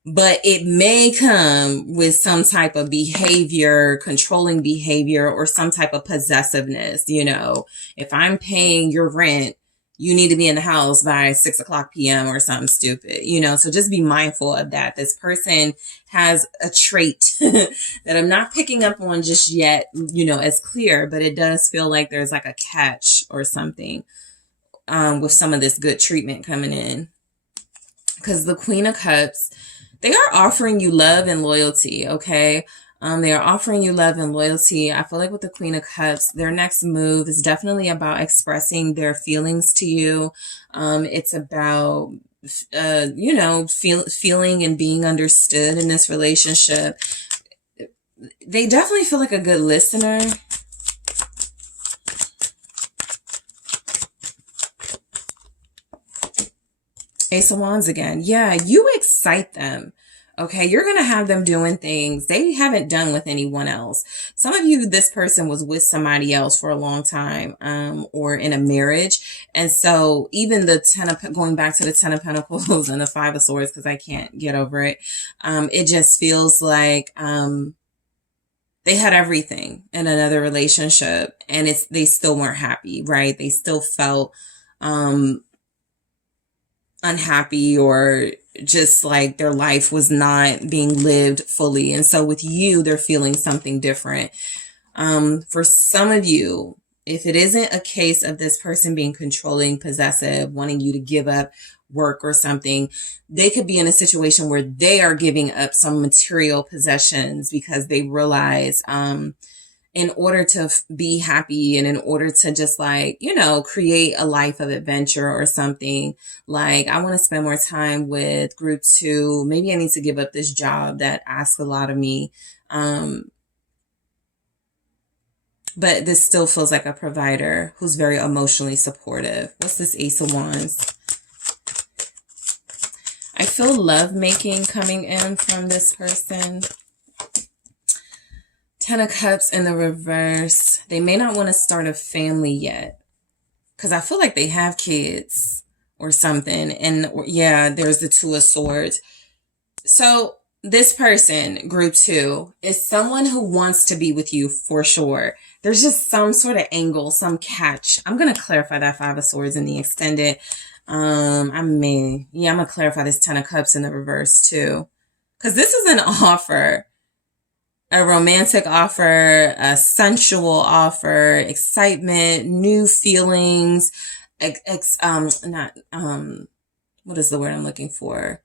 But it may come with some type of behavior, controlling behavior, or some type of possessiveness. If I'm paying your rent, you need to be in the house by 6 o'clock p.m. or something stupid, you know? So just be mindful of that. This person has a trait that I'm not picking up on just yet, you know, as clear, but it does feel like there's like a catch or something with some of this good treatment coming in. Because the Queen of Cups, they are offering you love and loyalty, okay? They are offering you love and loyalty. I feel like with the Queen of Cups, their next move is definitely about expressing their feelings to you. It's about, you know, feeling and being understood in this relationship. They definitely feel like a good listener. Ace of Wands again. Yeah, you excite them. Okay, you're going to have them doing things they haven't done with anyone else. Some of you, this person was with somebody else for a long time, or in a marriage. And so even the going back to the Ten of Pentacles and the Five of Swords, because I can't get over it. It just feels like, they had everything in another relationship and they still weren't happy, right? They still felt, unhappy, or just like their life was not being lived fully. And so with you, they're feeling something different. For some of you, if it isn't a case of this person being controlling, possessive, wanting you to give up work or something, they could be in a situation where they are giving up some material possessions because they realize, in order to be happy and in order to just like, you know, create a life of adventure or something, like I want to spend more time with group 2. Maybe I need to give up this job that asks a lot of me. But this still feels like a provider who's very emotionally supportive. What's this Ace of Wands? I feel love making coming in from this person. Ten of Cups in the reverse. They may not want to start a family yet because I feel like they have kids or something. And yeah, there's the Two of Swords. So this person, group 2, is someone who wants to be with you for sure. There's just some sort of angle, some catch. I'm going to clarify that Five of Swords in the extended. I'm going to clarify this Ten of Cups in the reverse too. Because this is an offer. A romantic offer, a sensual offer, excitement, new feelings, what is the word I'm looking for?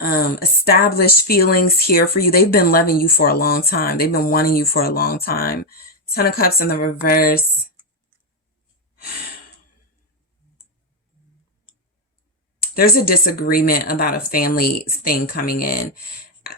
Established feelings here for you. They've been loving you for a long time. They've been wanting you for a long time. Ten of Cups in the reverse. There's a disagreement about a family thing coming in.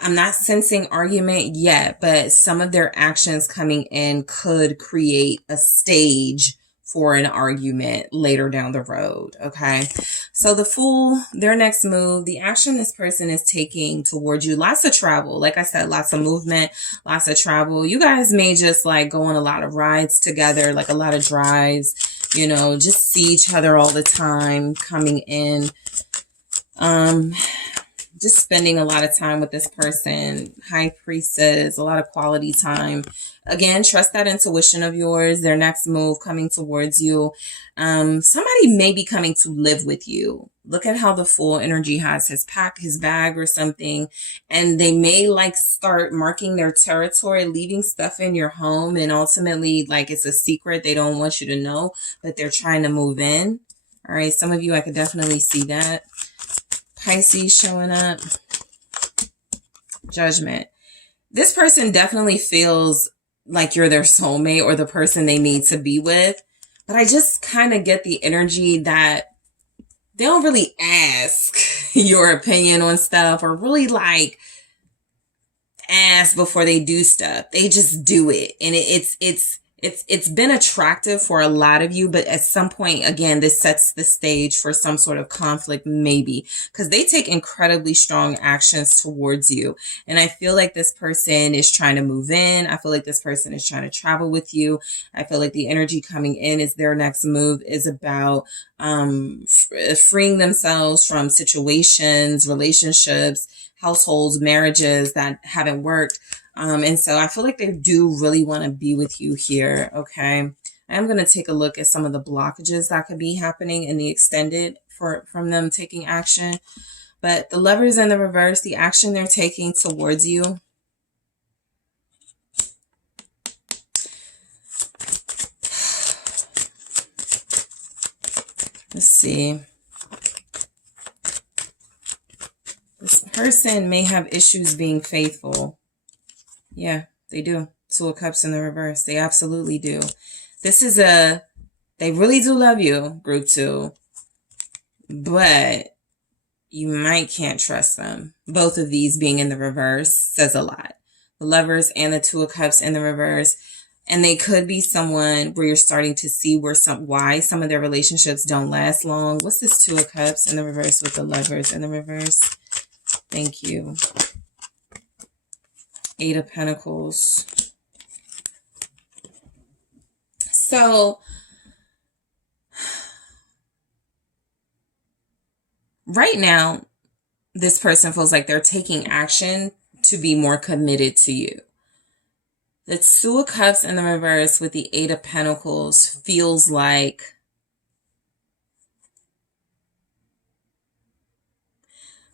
I'm not sensing argument yet, but some of their actions coming in could create a stage for an argument later down the road. Okay. So the Fool, their next move, the action this person is taking towards you, lots of travel. Like I said, lots of movement, lots of travel. You guys may just like go on a lot of rides together, like a lot of drives, you know, just see each other all the time coming in. Just spending a lot of time with this person. High Priestess, a lot of quality time. Again, trust that intuition of yours. Their next move coming towards you. Somebody may be coming to live with you. Look at how the Fool energy has his bag or something. And they may like start marking their territory, leaving stuff in your home. And ultimately, like it's a secret. They don't want you to know, but they're trying to move in. All right. Some of you, I could definitely see that. Pisces showing up. Judgment. This person definitely feels like you're their soulmate or the person they need to be with. But I just kind of get the energy that they don't really ask your opinion on stuff or really like ask before they do stuff. They just do it. And it's been attractive for a lot of you, but at some point, again, this sets the stage for some sort of conflict, maybe, because they take incredibly strong actions towards you. And I feel like this person is trying to move in. I feel like this person is trying to travel with you. I feel like the energy coming in is their next move is about freeing themselves from situations, relationships, households, marriages that haven't worked. And so I feel like they do really want to be with you here. Okay. I'm going to take a look at some of the blockages that could be happening in the extended from them taking action. But the Lovers in the reverse, the action they're taking towards you. Let's see. This person may have issues being faithful. Yeah, they do. Two of Cups in the reverse. They absolutely do. This is they really do love you, group 2. But you might can't trust them. Both of these being in the reverse says a lot. The Lovers and the Two of Cups in the reverse. And they could be someone where you're starting to see why some of their relationships don't last long. What's this Two of Cups in the reverse with the Lovers in the reverse? Thank you. Eight of Pentacles. So, right now, this person feels like they're taking action to be more committed to you. The Two of Cups in the reverse with the Eight of Pentacles feels like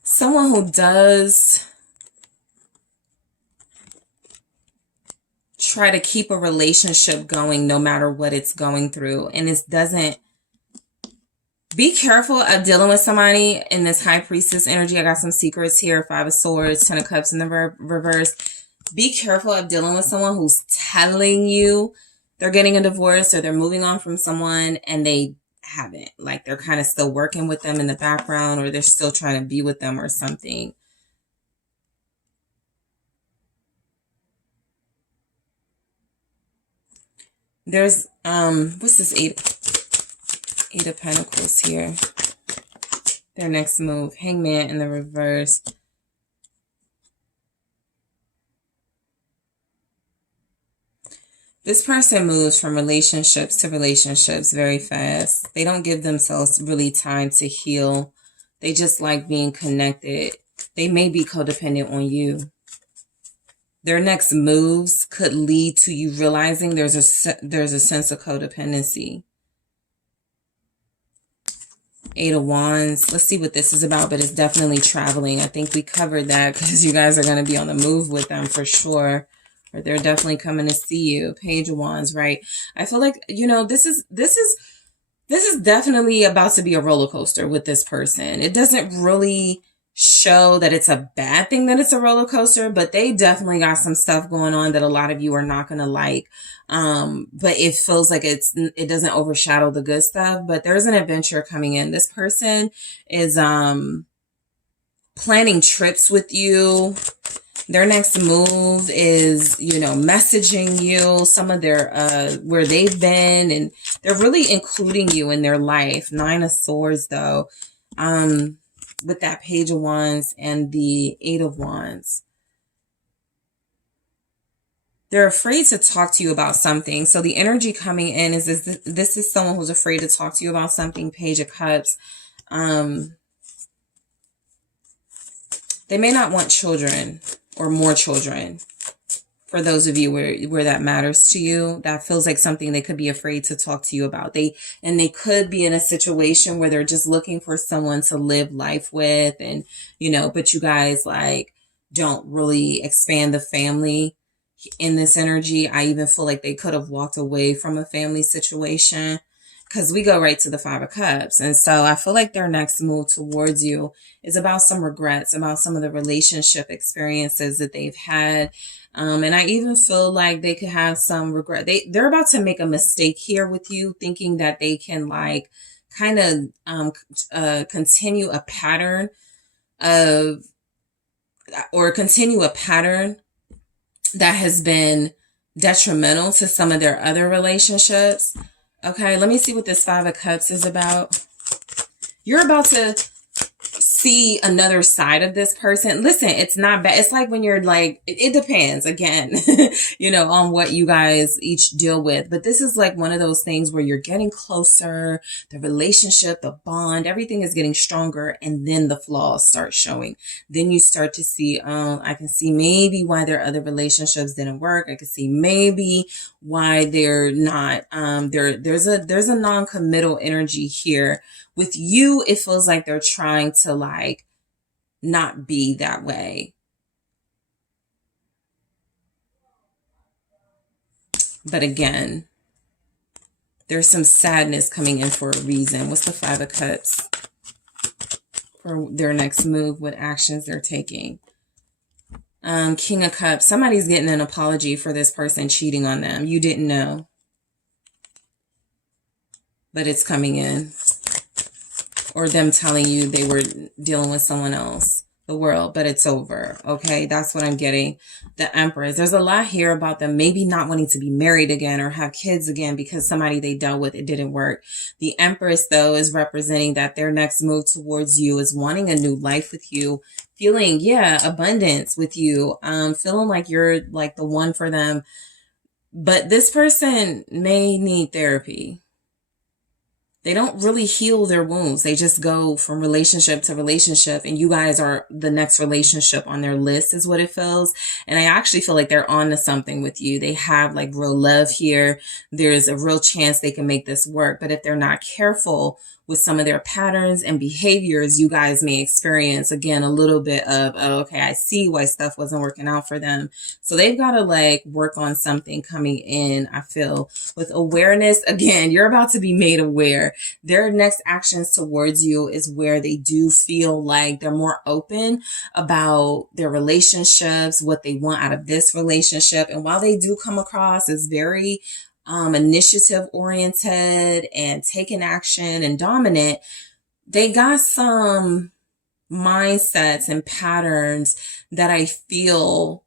someone who does try to keep a relationship going no matter what it's going through. And it doesn't... Be careful of dealing with somebody in this High Priestess energy. I got some secrets here. Five of Swords, Ten of Cups in the reverse. Be careful of dealing with someone who's telling you they're getting a divorce or they're moving on from someone and they haven't. Like they're kind of still working with them in the background, or they're still trying to be with them or something. There's, what's this Eight of Pentacles here? Their next move. Hangman in the reverse. This person moves from relationships to relationships very fast. They don't give themselves really time to heal. They just like being connected. They may be codependent on you. Their next moves could lead to you realizing there's a sense of codependency. Eight of Wands. Let's see what this is about, but it's definitely traveling. I think we covered that because you guys are going to be on the move with them for sure. Or they're definitely coming to see you. Page of Wands, right? I feel like, you know, this is definitely about to be a roller coaster with this person. It doesn't really show that it's a bad thing that it's a roller coaster, but they definitely got some stuff going on that a lot of you are not going to like. But it feels like it doesn't overshadow the good stuff, but there's an adventure coming in. This person is planning trips with you. Their next move is, you know, messaging you, some of their, where they've been, and they're really including you in their life. Nine of Swords, though, with that Page of Wands and the Eight of Wands. They're afraid to talk to you about something. So the energy coming in is this is someone who's afraid to talk to you about something. Page of Cups. They may not want children or more children. For those of you where that matters to you, that feels like something they could be afraid to talk to you about. They could be in a situation where they're just looking for someone to live life with, and, you know, but you guys like don't really expand the family in this energy. I even feel like they could have walked away from a family situation, because we go right to the Five of Cups. And so I feel like their next move towards you is about some regrets, about some of the relationship experiences that they've had. And I even feel like they could have some regret. They're about to make a mistake here with you, thinking that they can like kind of continue a pattern that has been detrimental to some of their other relationships. Okay, let me see what this Five of Cups is about. You're about to see another side of this person. Listen, it's not bad. It's like when you're like, it depends again, you know, on what you guys each deal with. But this is like one of those things where you're getting closer, the relationship, the bond, everything is getting stronger. And then the flaws start showing. Then you start to see, I can see maybe why their other relationships didn't work. I can see maybe why they're not, there's a non-committal energy here. With you, it feels like they're trying to like not be that way. But again, there's some sadness coming in for a reason. What's the Five of Cups for their next move? What actions they're taking? King of Cups. Somebody's getting an apology for this person cheating on them. You didn't know, but it's coming in. Or them telling you they were dealing with someone else. The World, but it's over. Okay, that's what I'm getting. The Empress. There's a lot here about them maybe not wanting to be married again or have kids again because somebody they dealt with, it didn't work. The Empress, though, is representing that their next move towards you is wanting a new life with you, feeling, yeah, abundance with you, feeling like you're like the one for them. But this person may need therapy. They don't really heal their wounds. They just go from relationship to relationship, and you guys are the next relationship on their list is what it feels. And I actually feel like they're on to something with you. They have like real love here. There's a real chance they can make this work. But if they're not careful with some of their patterns and behaviors, you guys may experience, again, a little bit of, oh, okay, I see why stuff wasn't working out for them. So they've got to like work on something coming in, I feel, with awareness. Again, you're about to be made aware. Their next actions towards you is where they do feel like they're more open about their relationships, what they want out of this relationship. And while they do come across as very initiative oriented and taking action and dominant, they got some mindsets and patterns that I feel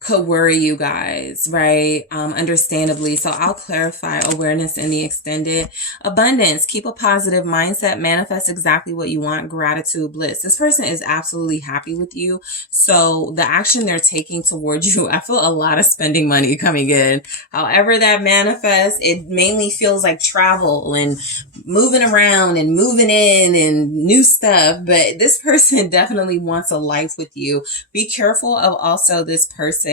could worry you guys, right? Understandably. So I'll clarify awareness in the extended. Abundance. Keep a positive mindset. Manifest exactly what you want. Gratitude, bliss. This person is absolutely happy with you. So the action they're taking towards you, I feel a lot of spending money coming in. However that manifests, it mainly feels like travel and moving around and moving in and new stuff. But this person definitely wants a life with you. Be careful of also this person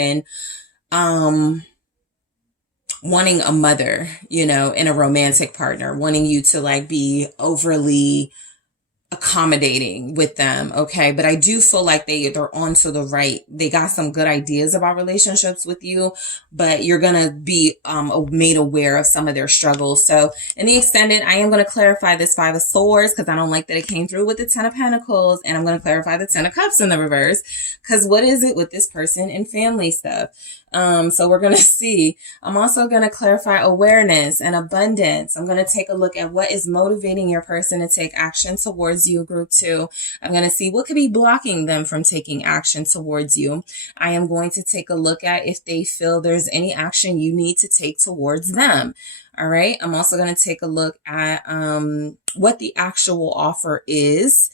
wanting a mother, you know, in a romantic partner, wanting you to like be overly accommodating with them. Okay. But I do feel like they're onto the right. They got some good ideas about relationships with you, but you're going to be made aware of some of their struggles. So in the extended, I am going to clarify this Five of Swords because I don't like that it came through with the Ten of Pentacles, and I'm going to clarify the Ten of Cups in the reverse because what is it with this person and family stuff? So we're going to see. I'm also going to clarify awareness and abundance. I'm going to take a look at what is motivating your person to take action towards you, group 2. I'm going to see what could be blocking them from taking action towards you. I am going to take a look at if they feel there's any action you need to take towards them. All right. I'm also going to take a look at what the actual offer is.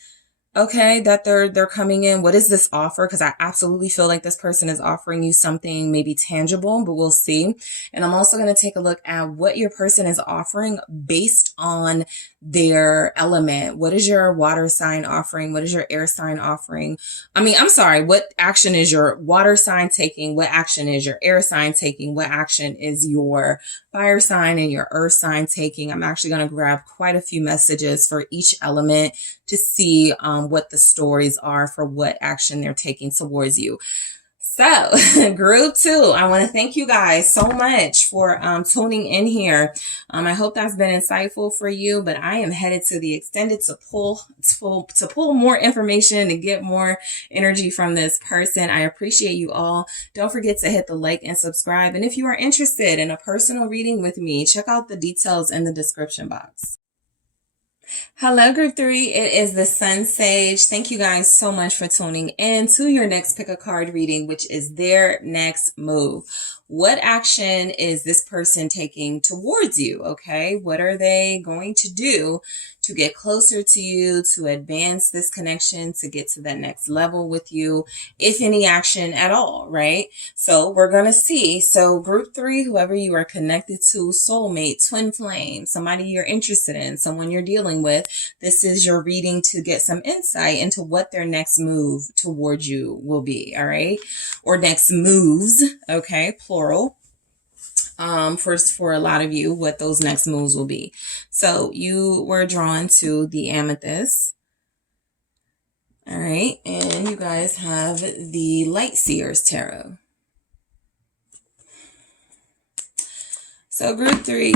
Okay, that they're coming in. What is this offer? Because I absolutely feel like this person is offering you something maybe tangible, but we'll see. And I'm also going to take a look at what your person is offering based on their element. What is your water sign offering? What is your air sign offering? What action is your water sign taking? What action is your air sign taking? What action is your fire sign and your earth sign taking? I'm actually going to grab quite a few messages for each element to see what the stories are for what action they're taking towards you. So group 2, I want to thank you guys so much for tuning in here. I hope that's been insightful for you, but I am headed to the extended to pull more information and get more energy from this person. I appreciate you all. Don't forget to hit the like and subscribe. And if you are interested in a personal reading with me, check out the details in the description box. Hello, group 3. It is the SunSage. Thank you guys so much for tuning in to your next pick a card reading, which is their next move. What action is this person taking towards you? Okay. What are they going to do to get closer to you, to advance this connection, to get to that next level with you, if any action at all, right? So we're going to see. So group 3, whoever you are connected to, soulmate, twin flame, somebody you're interested in, someone you're dealing with, this is your reading to get some insight into what their next move towards you will be, all right? Or next moves, okay, plural. for a lot of you, what those next moves will be. So you were drawn to the amethyst. All right. And you guys have the Light Seers Tarot. So group 3,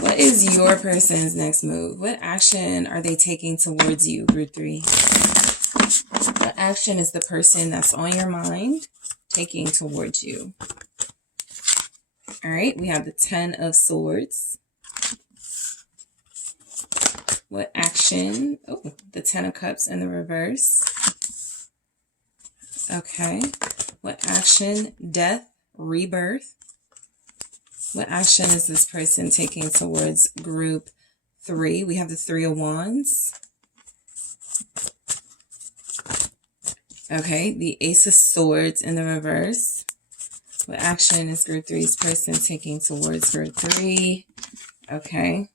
what is your person's next move? What action are they taking towards you, group 3? What action is the person that's on your mind taking towards you? All right, we have the 10 of Swords. What action? Oh, the 10 of Cups in the reverse. Okay. What action? Death, rebirth. What action is this person taking towards group 3? We have the 3 of Wands. Okay, the Ace of Swords in the reverse. What action is group 3's person taking towards group 3? Okay,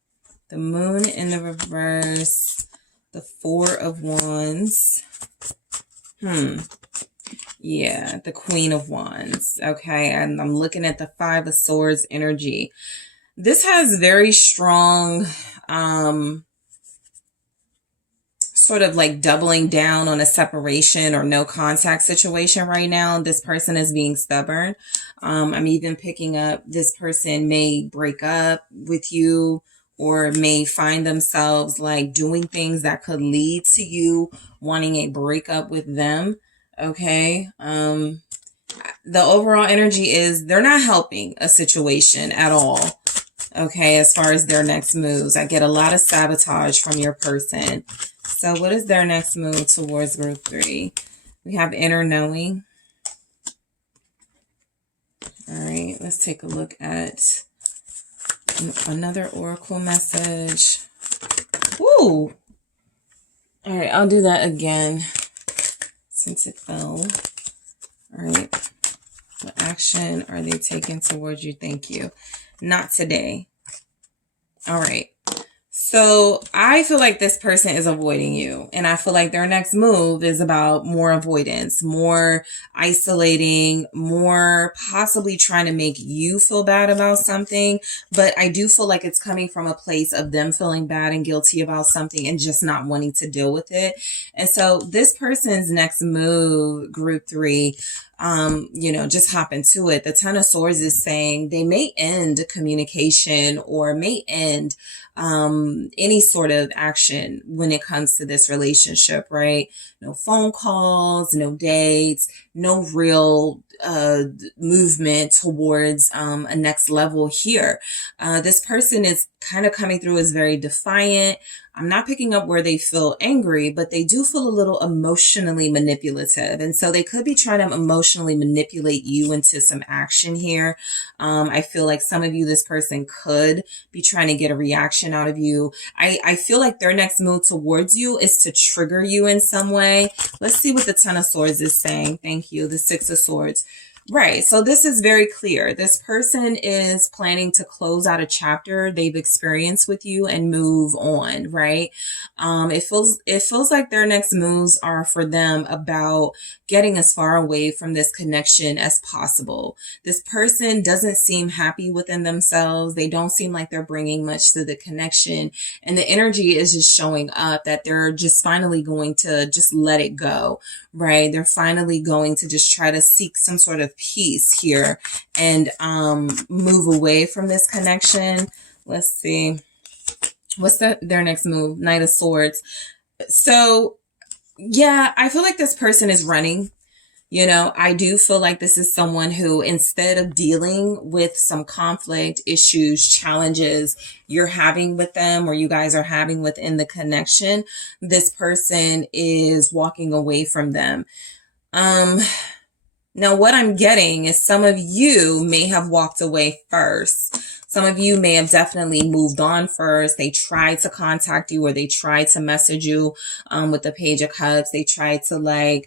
the Moon in the reverse. The 4 of Wands. Yeah, the Queen of Wands. Okay, and I'm looking at the 5 of Swords energy. This has very strong, sort of like doubling down on a separation or no contact situation right now. This person is being stubborn. I'm even picking up this person may break up with you or may find themselves like doing things that could lead to you wanting a breakup with them. Okay. The overall energy is they're not helping a situation at all. Okay. As far as their next moves, I get a lot of sabotage from your person. So what is their next move towards group 3? We have inner knowing. All right. Let's take a look at another oracle message. Woo! All right. I'll do that again since it fell. All right. What action are they taking towards you? Thank you. Not today. All right. So I feel like this person is avoiding you, and I feel like their next move is about more avoidance, more isolating, more possibly trying to make you feel bad about something. But I do feel like it's coming from a place of them feeling bad and guilty about something and just not wanting to deal with it. And so this person's next move, group 3, just hop into it. The 10 of Swords is saying they may end communication or may end any sort of action when it comes to this relationship, right? No phone calls, no dates, no real movement towards a next level here. This person is kind of coming through as very defiant. I'm not picking up where they feel angry, but they do feel a little emotionally manipulative. And so they could be trying to emotionally manipulate you into some action here. I feel like some of you, this person could be trying to get a reaction out of you. I feel like their next move towards you is to trigger you in some way. Let's see what the 10 of Swords is saying. Thank you. The 6 of Swords. Right. So this is very clear. This person is planning to close out a chapter they've experienced with you and move on, right? It feels like their next moves are for them about getting as far away from this connection as possible. This person doesn't seem happy within themselves. They don't seem like they're bringing much to the connection. And the energy is just showing up that they're just finally going to just let it go, right? They're finally going to just try to seek some sort of peace here and move away from this connection. Let's see. What's their next move? Knight of Swords. So yeah, I feel like this person is running. I do feel like this is someone who, instead of dealing with some conflict, issues, challenges you're having with them or you guys are having within the connection, this person is walking away from them. Now what I'm getting is some of you may have walked away first. Some of you may have definitely moved on first. They tried to contact you or they tried to message you with the Page of Cups. They tried to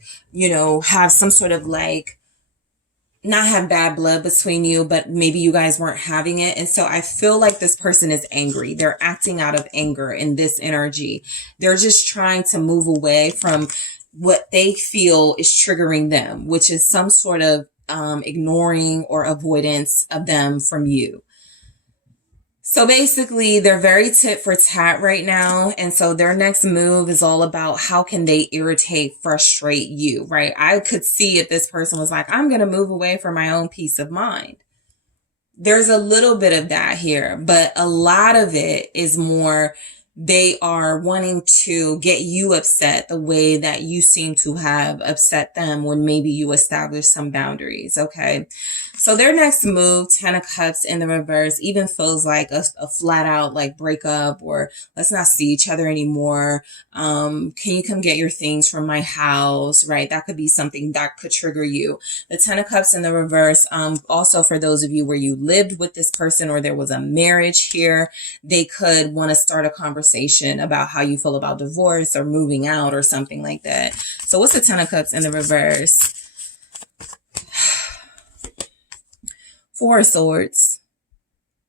have some sort of not have bad blood between you, but maybe you guys weren't having it. And so I feel like this person is angry. They're acting out of anger in this energy. They're just trying to move away from what they feel is triggering them, which is some sort of ignoring or avoidance of them from you. So basically, they're very tit for tat right now. And so their next move is all about how can they irritate, frustrate you, right? I could see if this person was like, I'm going to move away for my own peace of mind. There's a little bit of that here, but a lot of it is more they are wanting to get you upset the way that you seem to have upset them when maybe you establish some boundaries. Okay. So their next move, 10 of Cups in the reverse, even feels like a flat out like breakup, or let's not see each other anymore. Can you come get your things from my house? Right. That could be something that could trigger you. The 10 of Cups in the reverse. Also for those of you where you lived with this person or there was a marriage here, they could want to start a conversation about how you feel about divorce or moving out or something like that. So what's the 10 of Cups in the reverse? 4 of Swords.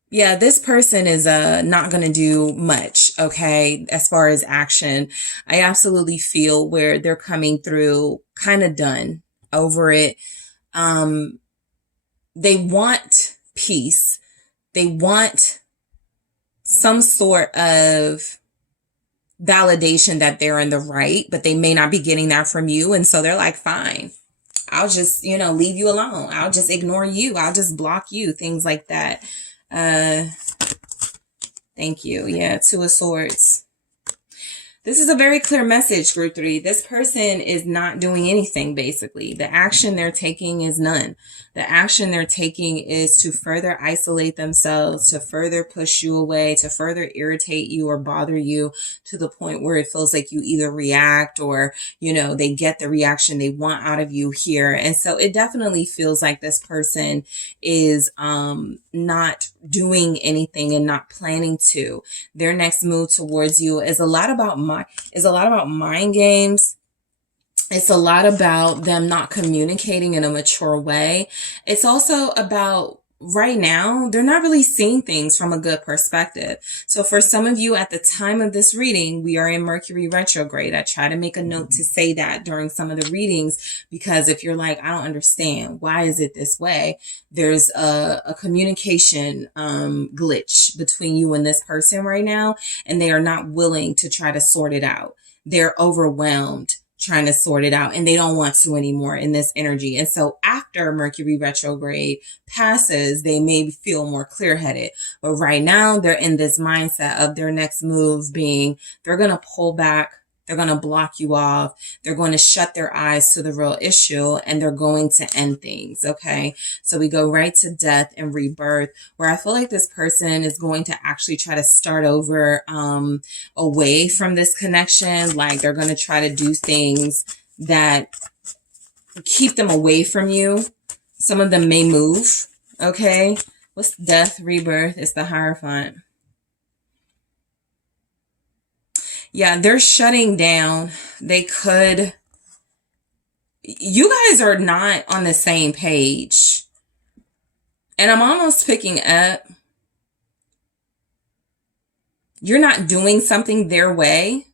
Yeah, this person is not going to do much, okay, as far as action. I absolutely feel where they're coming through kind of done over it. They want peace. They want some sort of validation that they're in the right, but they may not be getting that from you. And so they're like, fine, I'll just, leave you alone. I'll just ignore you. I'll just block you. Things like that. Thank you. Yeah. 2 of Swords. This is a very clear message, group 3. This person is not doing anything, basically. The action they're taking is none. The action they're taking is to further isolate themselves, to further push you away, to further irritate you or bother you to the point where it feels like you either react or, they get the reaction they want out of you here. And so it definitely feels like this person is not doing anything and not planning to. Their next move towards you is a lot about mind games. It's a lot about them not communicating in a mature way. It's also about right now, they're not really seeing things from a good perspective. So for some of you at the time of this reading, we are in Mercury retrograde. I try to make a note to say that during some of the readings, because if you're like, I don't understand, why is it this way? There's a communication glitch between you and this person right now, and they are not willing to try to sort it out. They're overwhelmed trying to sort it out, and they don't want to anymore in this energy. And so after Mercury retrograde passes, they may feel more clear-headed. But right now, they're in this mindset of their next move being, they're going to pull back. They're going to block you off. They're going to shut their eyes to the real issue, and they're going to end things. Okay. So we go right to death and rebirth, where I feel like this person is going to actually try to start over, away from this connection. Like they're going to try to do things that keep them away from you. Some of them may move. Okay. What's death, rebirth? It's the Hierophant. Yeah, they're shutting down. They could. You guys are not on the same page. And I'm almost picking up. You're not doing something their way.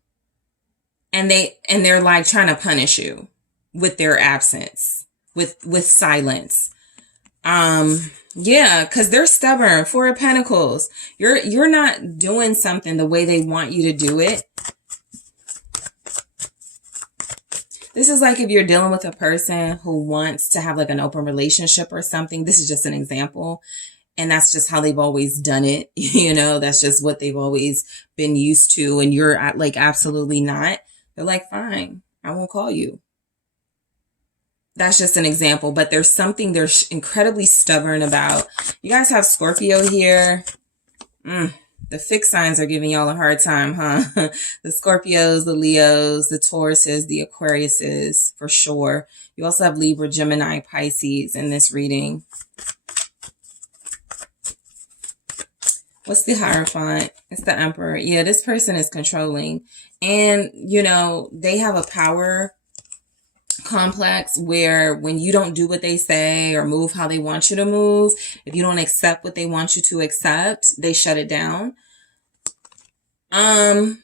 And they're like trying to punish you with their absence, with silence. Yeah, because they're stubborn. 4 of Pentacles. You're not doing something the way they want you to do it. This is like if you're dealing with a person who wants to have like an open relationship or something. This is just an example. And that's just how they've always done it. That's just what they've always been used to. And you're like, absolutely not. They're like, fine, I won't call you. That's just an example, but there's something they're incredibly stubborn about. You guys have Scorpio here. The fixed signs are giving y'all a hard time, huh? The Scorpios, the Leos, the Tauruses, the Aquariuses, for sure. You also have Libra, Gemini, Pisces in this reading. What's the Hierophant? It's the Emperor. Yeah, this person is controlling. And, they have a power complex where when you don't do what they say or move how they want you to move, if you don't accept what they want you to accept, they shut it down. The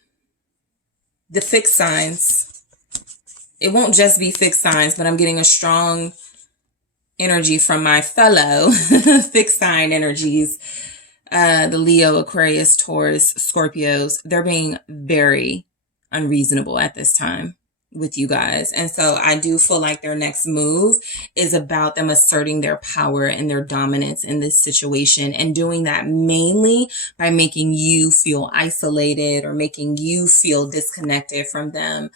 fixed signs. It won't just be fixed signs, but I'm getting a strong energy from my fellow fixed sign energies, the Leo, Aquarius, Taurus, Scorpios. They're being very unreasonable at this time with you guys. And so I do feel like their next move is about them asserting their power and their dominance in this situation, and doing that mainly by making you feel isolated or making you feel disconnected from them.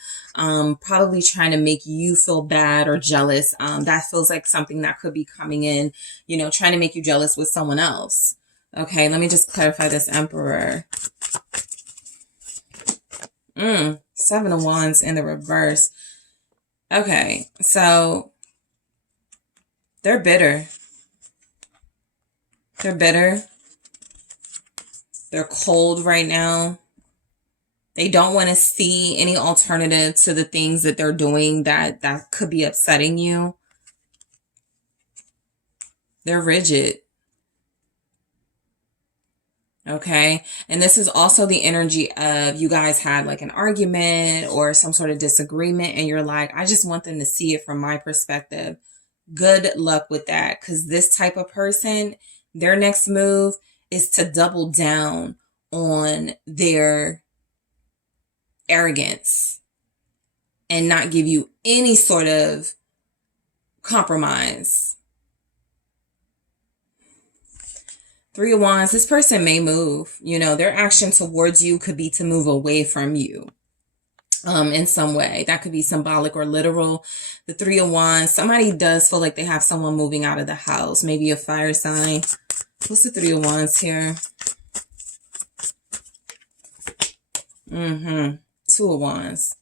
Probably trying to make you feel bad or jealous. That feels like something that could be coming in, you know, trying to make you jealous with someone else. Okay, let me just clarify this Emperor. Seven of Wands in the reverse. Okay, so they're bitter. They're bitter. They're cold right now. They don't want to see any alternative to the things that they're doing that could be upsetting you. They're rigid. Okay. And this is also the energy of you guys had like an argument or some sort of disagreement, and you're like, I just want them to see it from my perspective. Good luck with that. Because this type of person, their next move is to double down on their arrogance and not give you any sort of compromise. Three of Wands, this person may move. You know, their action towards you could be to move away from you in some way. That could be symbolic or literal. The Three of Wands, somebody does feel like they have someone moving out of the house, maybe a fire sign. What's the Three of Wands here? Two of Wands.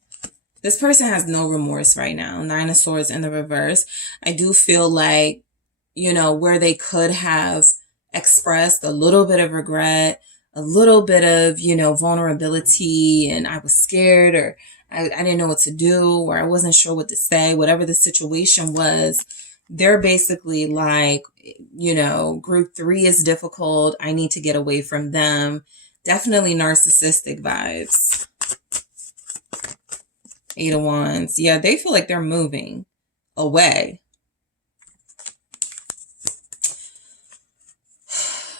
This person has no remorse right now. Nine of Swords in the reverse. I do feel like, you know, where they could have expressed a little bit of regret, a little bit of, you know, vulnerability, and I was scared, or I didn't know what to do, or I wasn't sure what to say, whatever the situation was, they're basically like, you know, group 3 is difficult. I need to get away from them. Definitely narcissistic vibes. Eight of Wands. Yeah, they feel like they're moving away.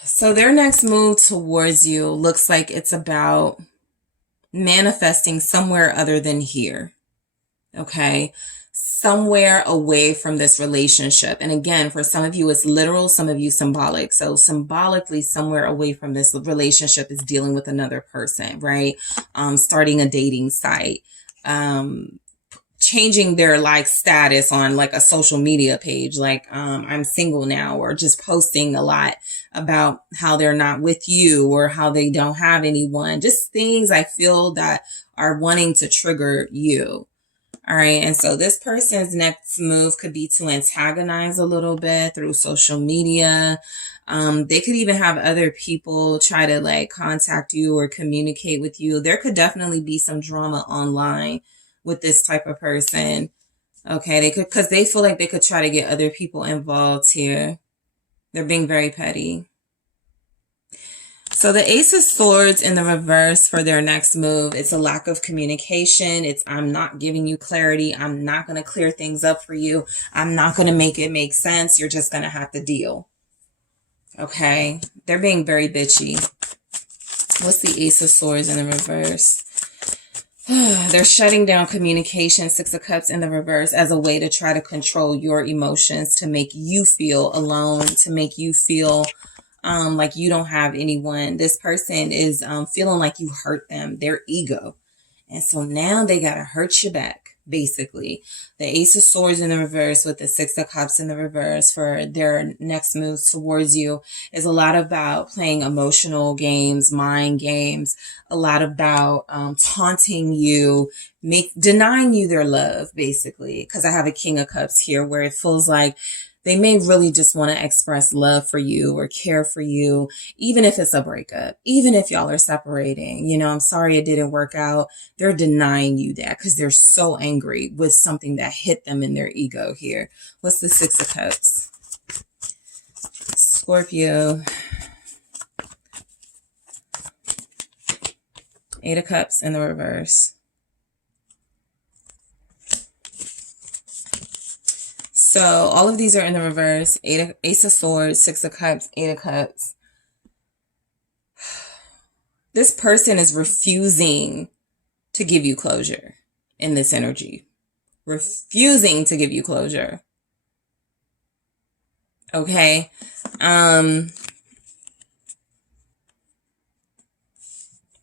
So their next move towards you looks like it's about manifesting somewhere other than here. Okay? Somewhere away from this relationship. And again, for some of you, it's literal, some of you symbolic. So symbolically, somewhere away from this relationship is dealing with another person, right? Starting a dating site. Changing their like status on like a social media page, like I'm single now, or just posting a lot about how they're not with you or how they don't have anyone. Just things I feel that are wanting to trigger you. All right. And so this person's next move could be to antagonize a little bit through social media. They could even have other people try to like contact you or communicate with you. There could definitely be some drama online with this type of person. Okay, they could, because they feel like they could try to get other people involved here. They're being very petty. So the Ace of Swords in the reverse for their next move, it's a lack of communication. It's, I'm not giving you clarity. I'm not going to clear things up for you. I'm not going to make it make sense. You're just going to have to deal. Okay, they're being very bitchy. What's the Ace of Swords in the reverse? They're shutting down communication, Six of Cups in the reverse, as a way to try to control your emotions, to make you feel alone, to make you feel like you don't have anyone. This person is feeling like you hurt them, their ego. And so now they got to hurt you back, basically. The Ace of Swords in the reverse with the Six of Cups in the reverse for their next moves towards you is a lot about playing emotional games, mind games, a lot about taunting you, denying you their love, basically. Because I have a King of Cups here where it feels like they may really just want to express love for you or care for you, even if it's a breakup, even if y'all are separating. You know, I'm sorry it didn't work out. They're denying you that because they're so angry with something that hit them in their ego here. What's the Six of Cups? Scorpio. Eight of Cups in the reverse. So all of these are in the reverse. Ace of Swords, Six of Cups, Eight of Cups. This person is refusing to give you closure in this energy. Refusing to give you closure. Okay?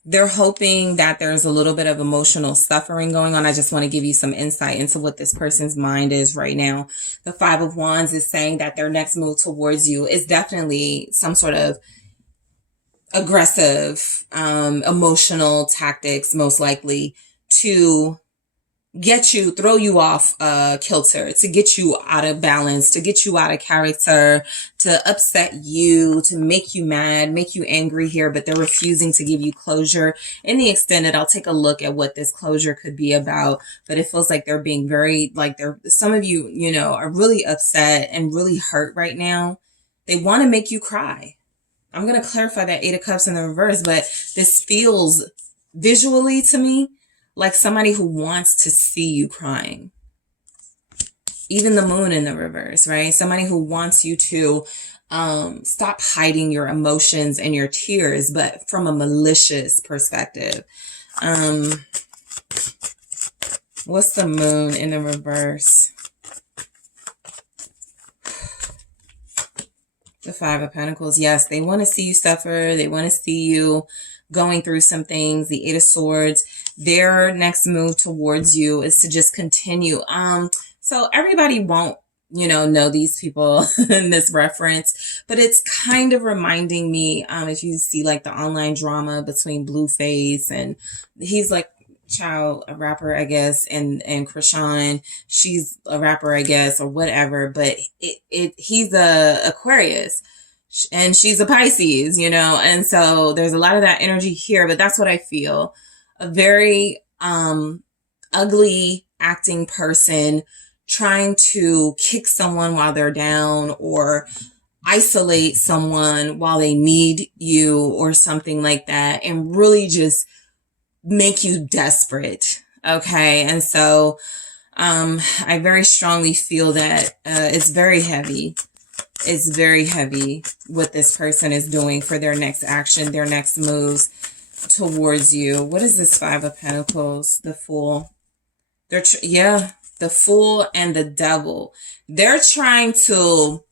They're hoping that there's a little bit of emotional suffering going on. I just want to give you some insight into what this person's mind is right now. The Five of Wands is saying that their next move towards you is definitely some sort of aggressive, emotional tactics, most likely, to get you, throw you off kilter, to get you out of balance, to get you out of character, to upset you, to make you mad, make you angry here, but they're refusing to give you closure. In the extended, I'll take a look at what this closure could be about, but it feels like they're being very, like some of you, you know, are really upset and really hurt right now. They want to make you cry. I'm going to clarify that Eight of Cups in the reverse, but this feels visually to me like somebody who wants to see you crying. Even the Moon in the reverse, right? Somebody who wants you to stop hiding your emotions and your tears, but from a malicious perspective. What's the Moon in the reverse? The Five of Pentacles. Yes, they want to see you suffer. They want to see you going through some things. The Eight of Swords. Their next move towards you is to just continue. So everybody won't, you know these people in this reference, but it's kind of reminding me, if you see like the online drama between Blueface and he's like a rapper, I guess, and Krishan, she's a rapper, I guess, or whatever, but he's a Aquarius and she's a Pisces, you know, and so there's a lot of that energy here, but that's what I feel. A very ugly acting person trying to kick someone while they're down or isolate someone while they need you or something like that, and really just make you desperate. Okay. And so I very strongly feel that it's very heavy. It's very heavy what this person is doing for their next action, their next moves towards you. What is this Five of Pentacles? The Fool. The Fool and the Devil. They're trying to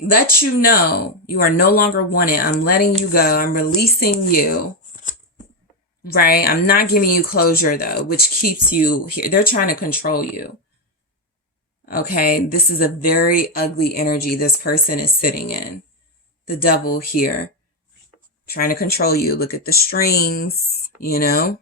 let you know you are no longer wanted. I'm letting you go. I'm releasing you. Right? I'm not giving you closure though, which keeps you here. They're trying to control you. Okay? This is a very ugly energy this person is sitting in. The Devil here. Trying to control you. Look at the strings, you know.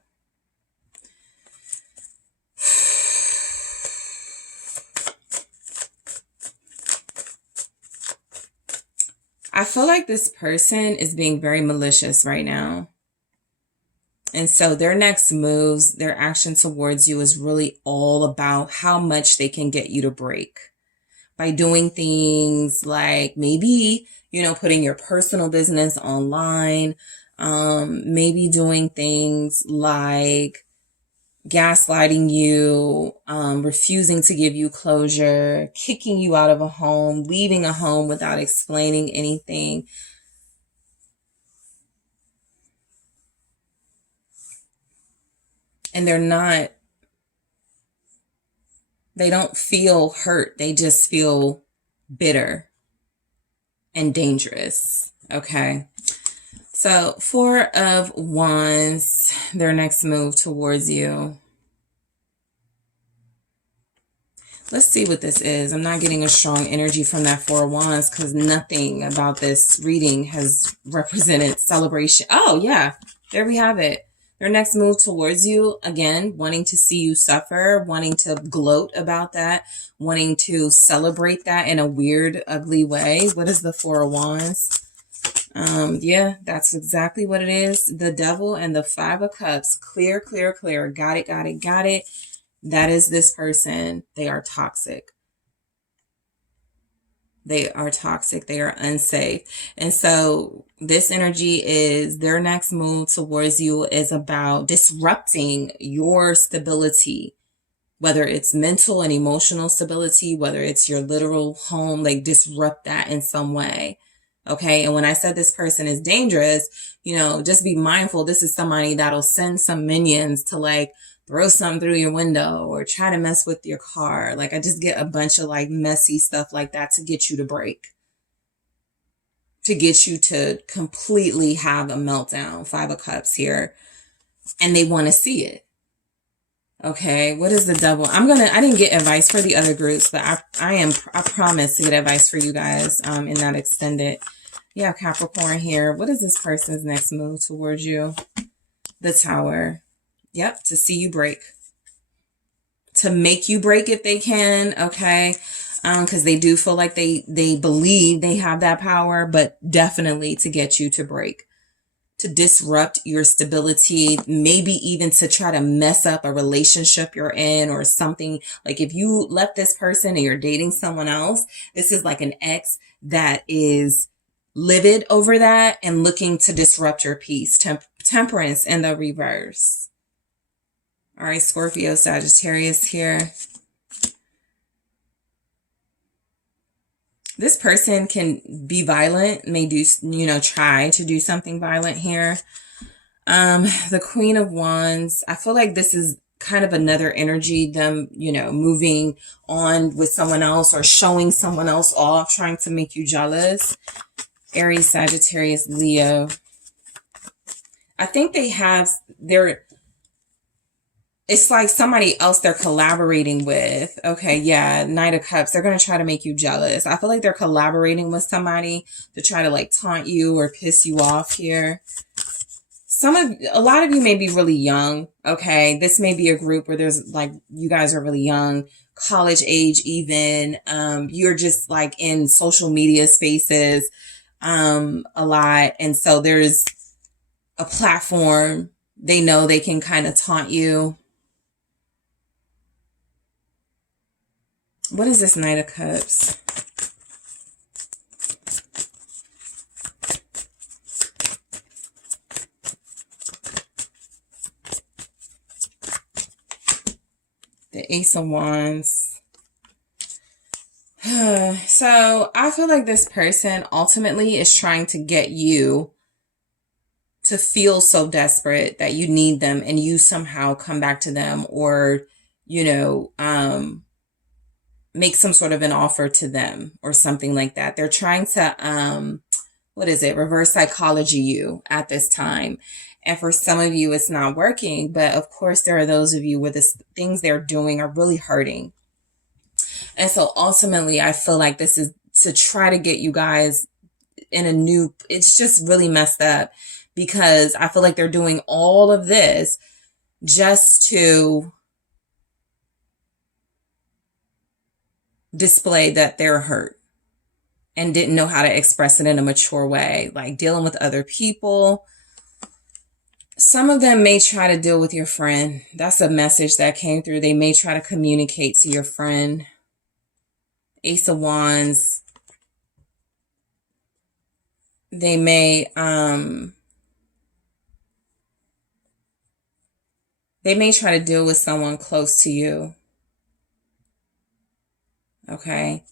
I feel like this person is being very malicious right now. And so their next moves, their action towards you is really all about how much they can get you to break. By doing things like maybe, you know, putting your personal business online, maybe doing things like gaslighting you, refusing to give you closure, kicking you out of a home, leaving a home without explaining anything. And they don't feel hurt. They just feel bitter and dangerous. Okay. So Four of Wands, their next move towards you. Let's see what this is. I'm not getting a strong energy from that Four of Wands because nothing about this reading has represented celebration. Oh, yeah. There we have it. Their next move towards you, again, wanting to see you suffer, wanting to gloat about that, wanting to celebrate that in a weird, ugly way. What is the Four of Wands? Yeah, that's exactly what it is. The Devil and the Five of Cups. Clear, clear, clear. Got it, got it, got it. That is this person. They are toxic. They are toxic. They are unsafe. And so this energy is their next move towards you is about disrupting your stability, whether it's mental and emotional stability, whether it's your literal home, like disrupt that in some way. Okay. And when I said this person is dangerous, you know, just be mindful. This is somebody that'll send some minions to like throw something through your window or try to mess with your car. Like I just get a bunch of like messy stuff like that to get you to break, to get you to completely have a meltdown. 5 of Cups here. And they want to see it. Okay, what is the Devil? I didn't get advice for the other groups, but I promise to get advice for you guys in that extended. You have Capricorn here. What is this person's next move towards you? The Tower. Yep, to see you break. To make you break if they can, okay? Because they do feel like they believe they have that power, but definitely to get you to break. To disrupt your stability, maybe even to try to mess up a relationship you're in or something. Like if you left this person and you're dating someone else, this is like an ex that is livid over that and looking to disrupt your peace. Temperance in the reverse. All right, Scorpio, Sagittarius here. This person can be violent, may do, you know, try to do something violent here. The Queen of Wands, I feel like this is kind of another energy, them, you know, moving on with someone else or showing someone else off, trying to make you jealous. Aries, Sagittarius, Leo. I think they have it's like somebody else they're collaborating with. Okay, yeah, Knight of Cups. They're going to try to make you jealous. I feel like they're collaborating with somebody to try to like taunt you or piss you off here. A lot of you may be really young. Okay, this may be a group where there's like, you guys are really young, college age even. You're just like in social media spaces a lot. And so there's a platform. They know they can kind of taunt you. What is this Knight of Cups? The Ace of Wands. So I feel like this person ultimately is trying to get you to feel so desperate that you need them and you somehow come back to them or, you know, make some sort of an offer to them or something like that. They're trying to, reverse psychology you at this time. And for some of you, it's not working. But of course, there are those of you where the things they're doing are really hurting. And so ultimately, I feel like this is to try to get you guys in it's just really messed up because I feel like they're doing all of this just to display that they're hurt and didn't know how to express it in a mature way, like dealing with other people. Some of them may try to deal with your friend. That's a message that came through. They may try to communicate to your friend. Ace of Wands. They may try to deal with someone close to you. Okay.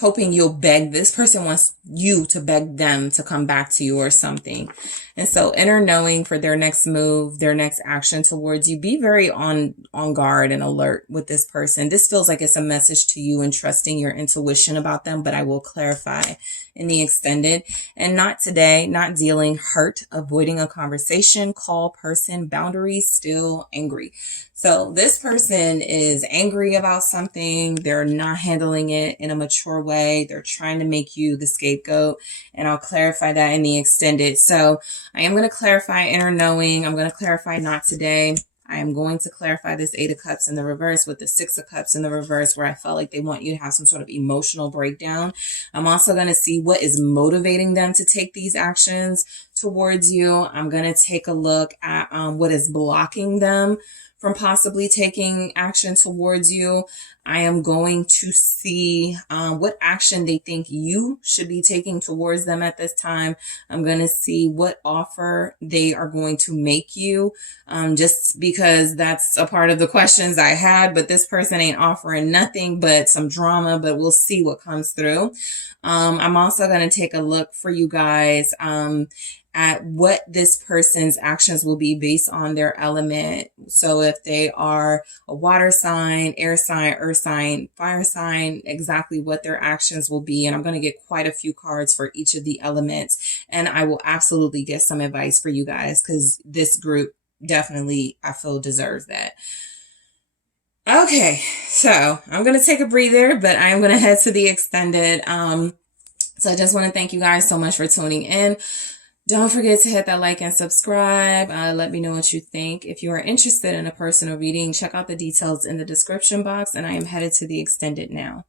Hoping you'll beg. This person wants you to beg them to come back to you or something. And so inner knowing for their next move, their next action towards you, be very on guard and alert with this person. This feels like it's a message to you and trusting your intuition about them, but I will clarify in the extended. And not today, not dealing, hurt, avoiding a conversation, call person, boundaries, still angry. So this person is angry about something. They're not handling it in a mature way. They're trying to make you the scapegoat. And I'll clarify that in the extended. So I am going to clarify inner knowing. I'm going to clarify not today. I am going to clarify this 8 of Cups in the reverse with the 6 of Cups in the reverse, where I felt like they want you to have some sort of emotional breakdown. I'm also going to see what is motivating them to take these actions towards you. I'm going to take a look at what is blocking them from possibly taking action towards you. I am going to see what action they think you should be taking towards them at this time. I'm going to see what offer they are going to make you, just because that's a part of the questions I had, but this person ain't offering nothing but some drama, but we'll see what comes through. I'm also going to take a look for you guys at what this person's actions will be based on their element. So if they are a water sign, air sign, earth sign, fire sign, exactly what their actions will be. And I'm going to get quite a few cards for each of the elements. And I will absolutely get some advice for you guys, because this group definitely, I feel, deserves that. Okay, so I'm going to take a breather, but I am going to head to the extended. So I just want to thank you guys so much for tuning in. Don't forget to hit that like and subscribe. Let me know what you think. If you are interested in a personal reading, check out the details in the description box, and I am headed to the extended now.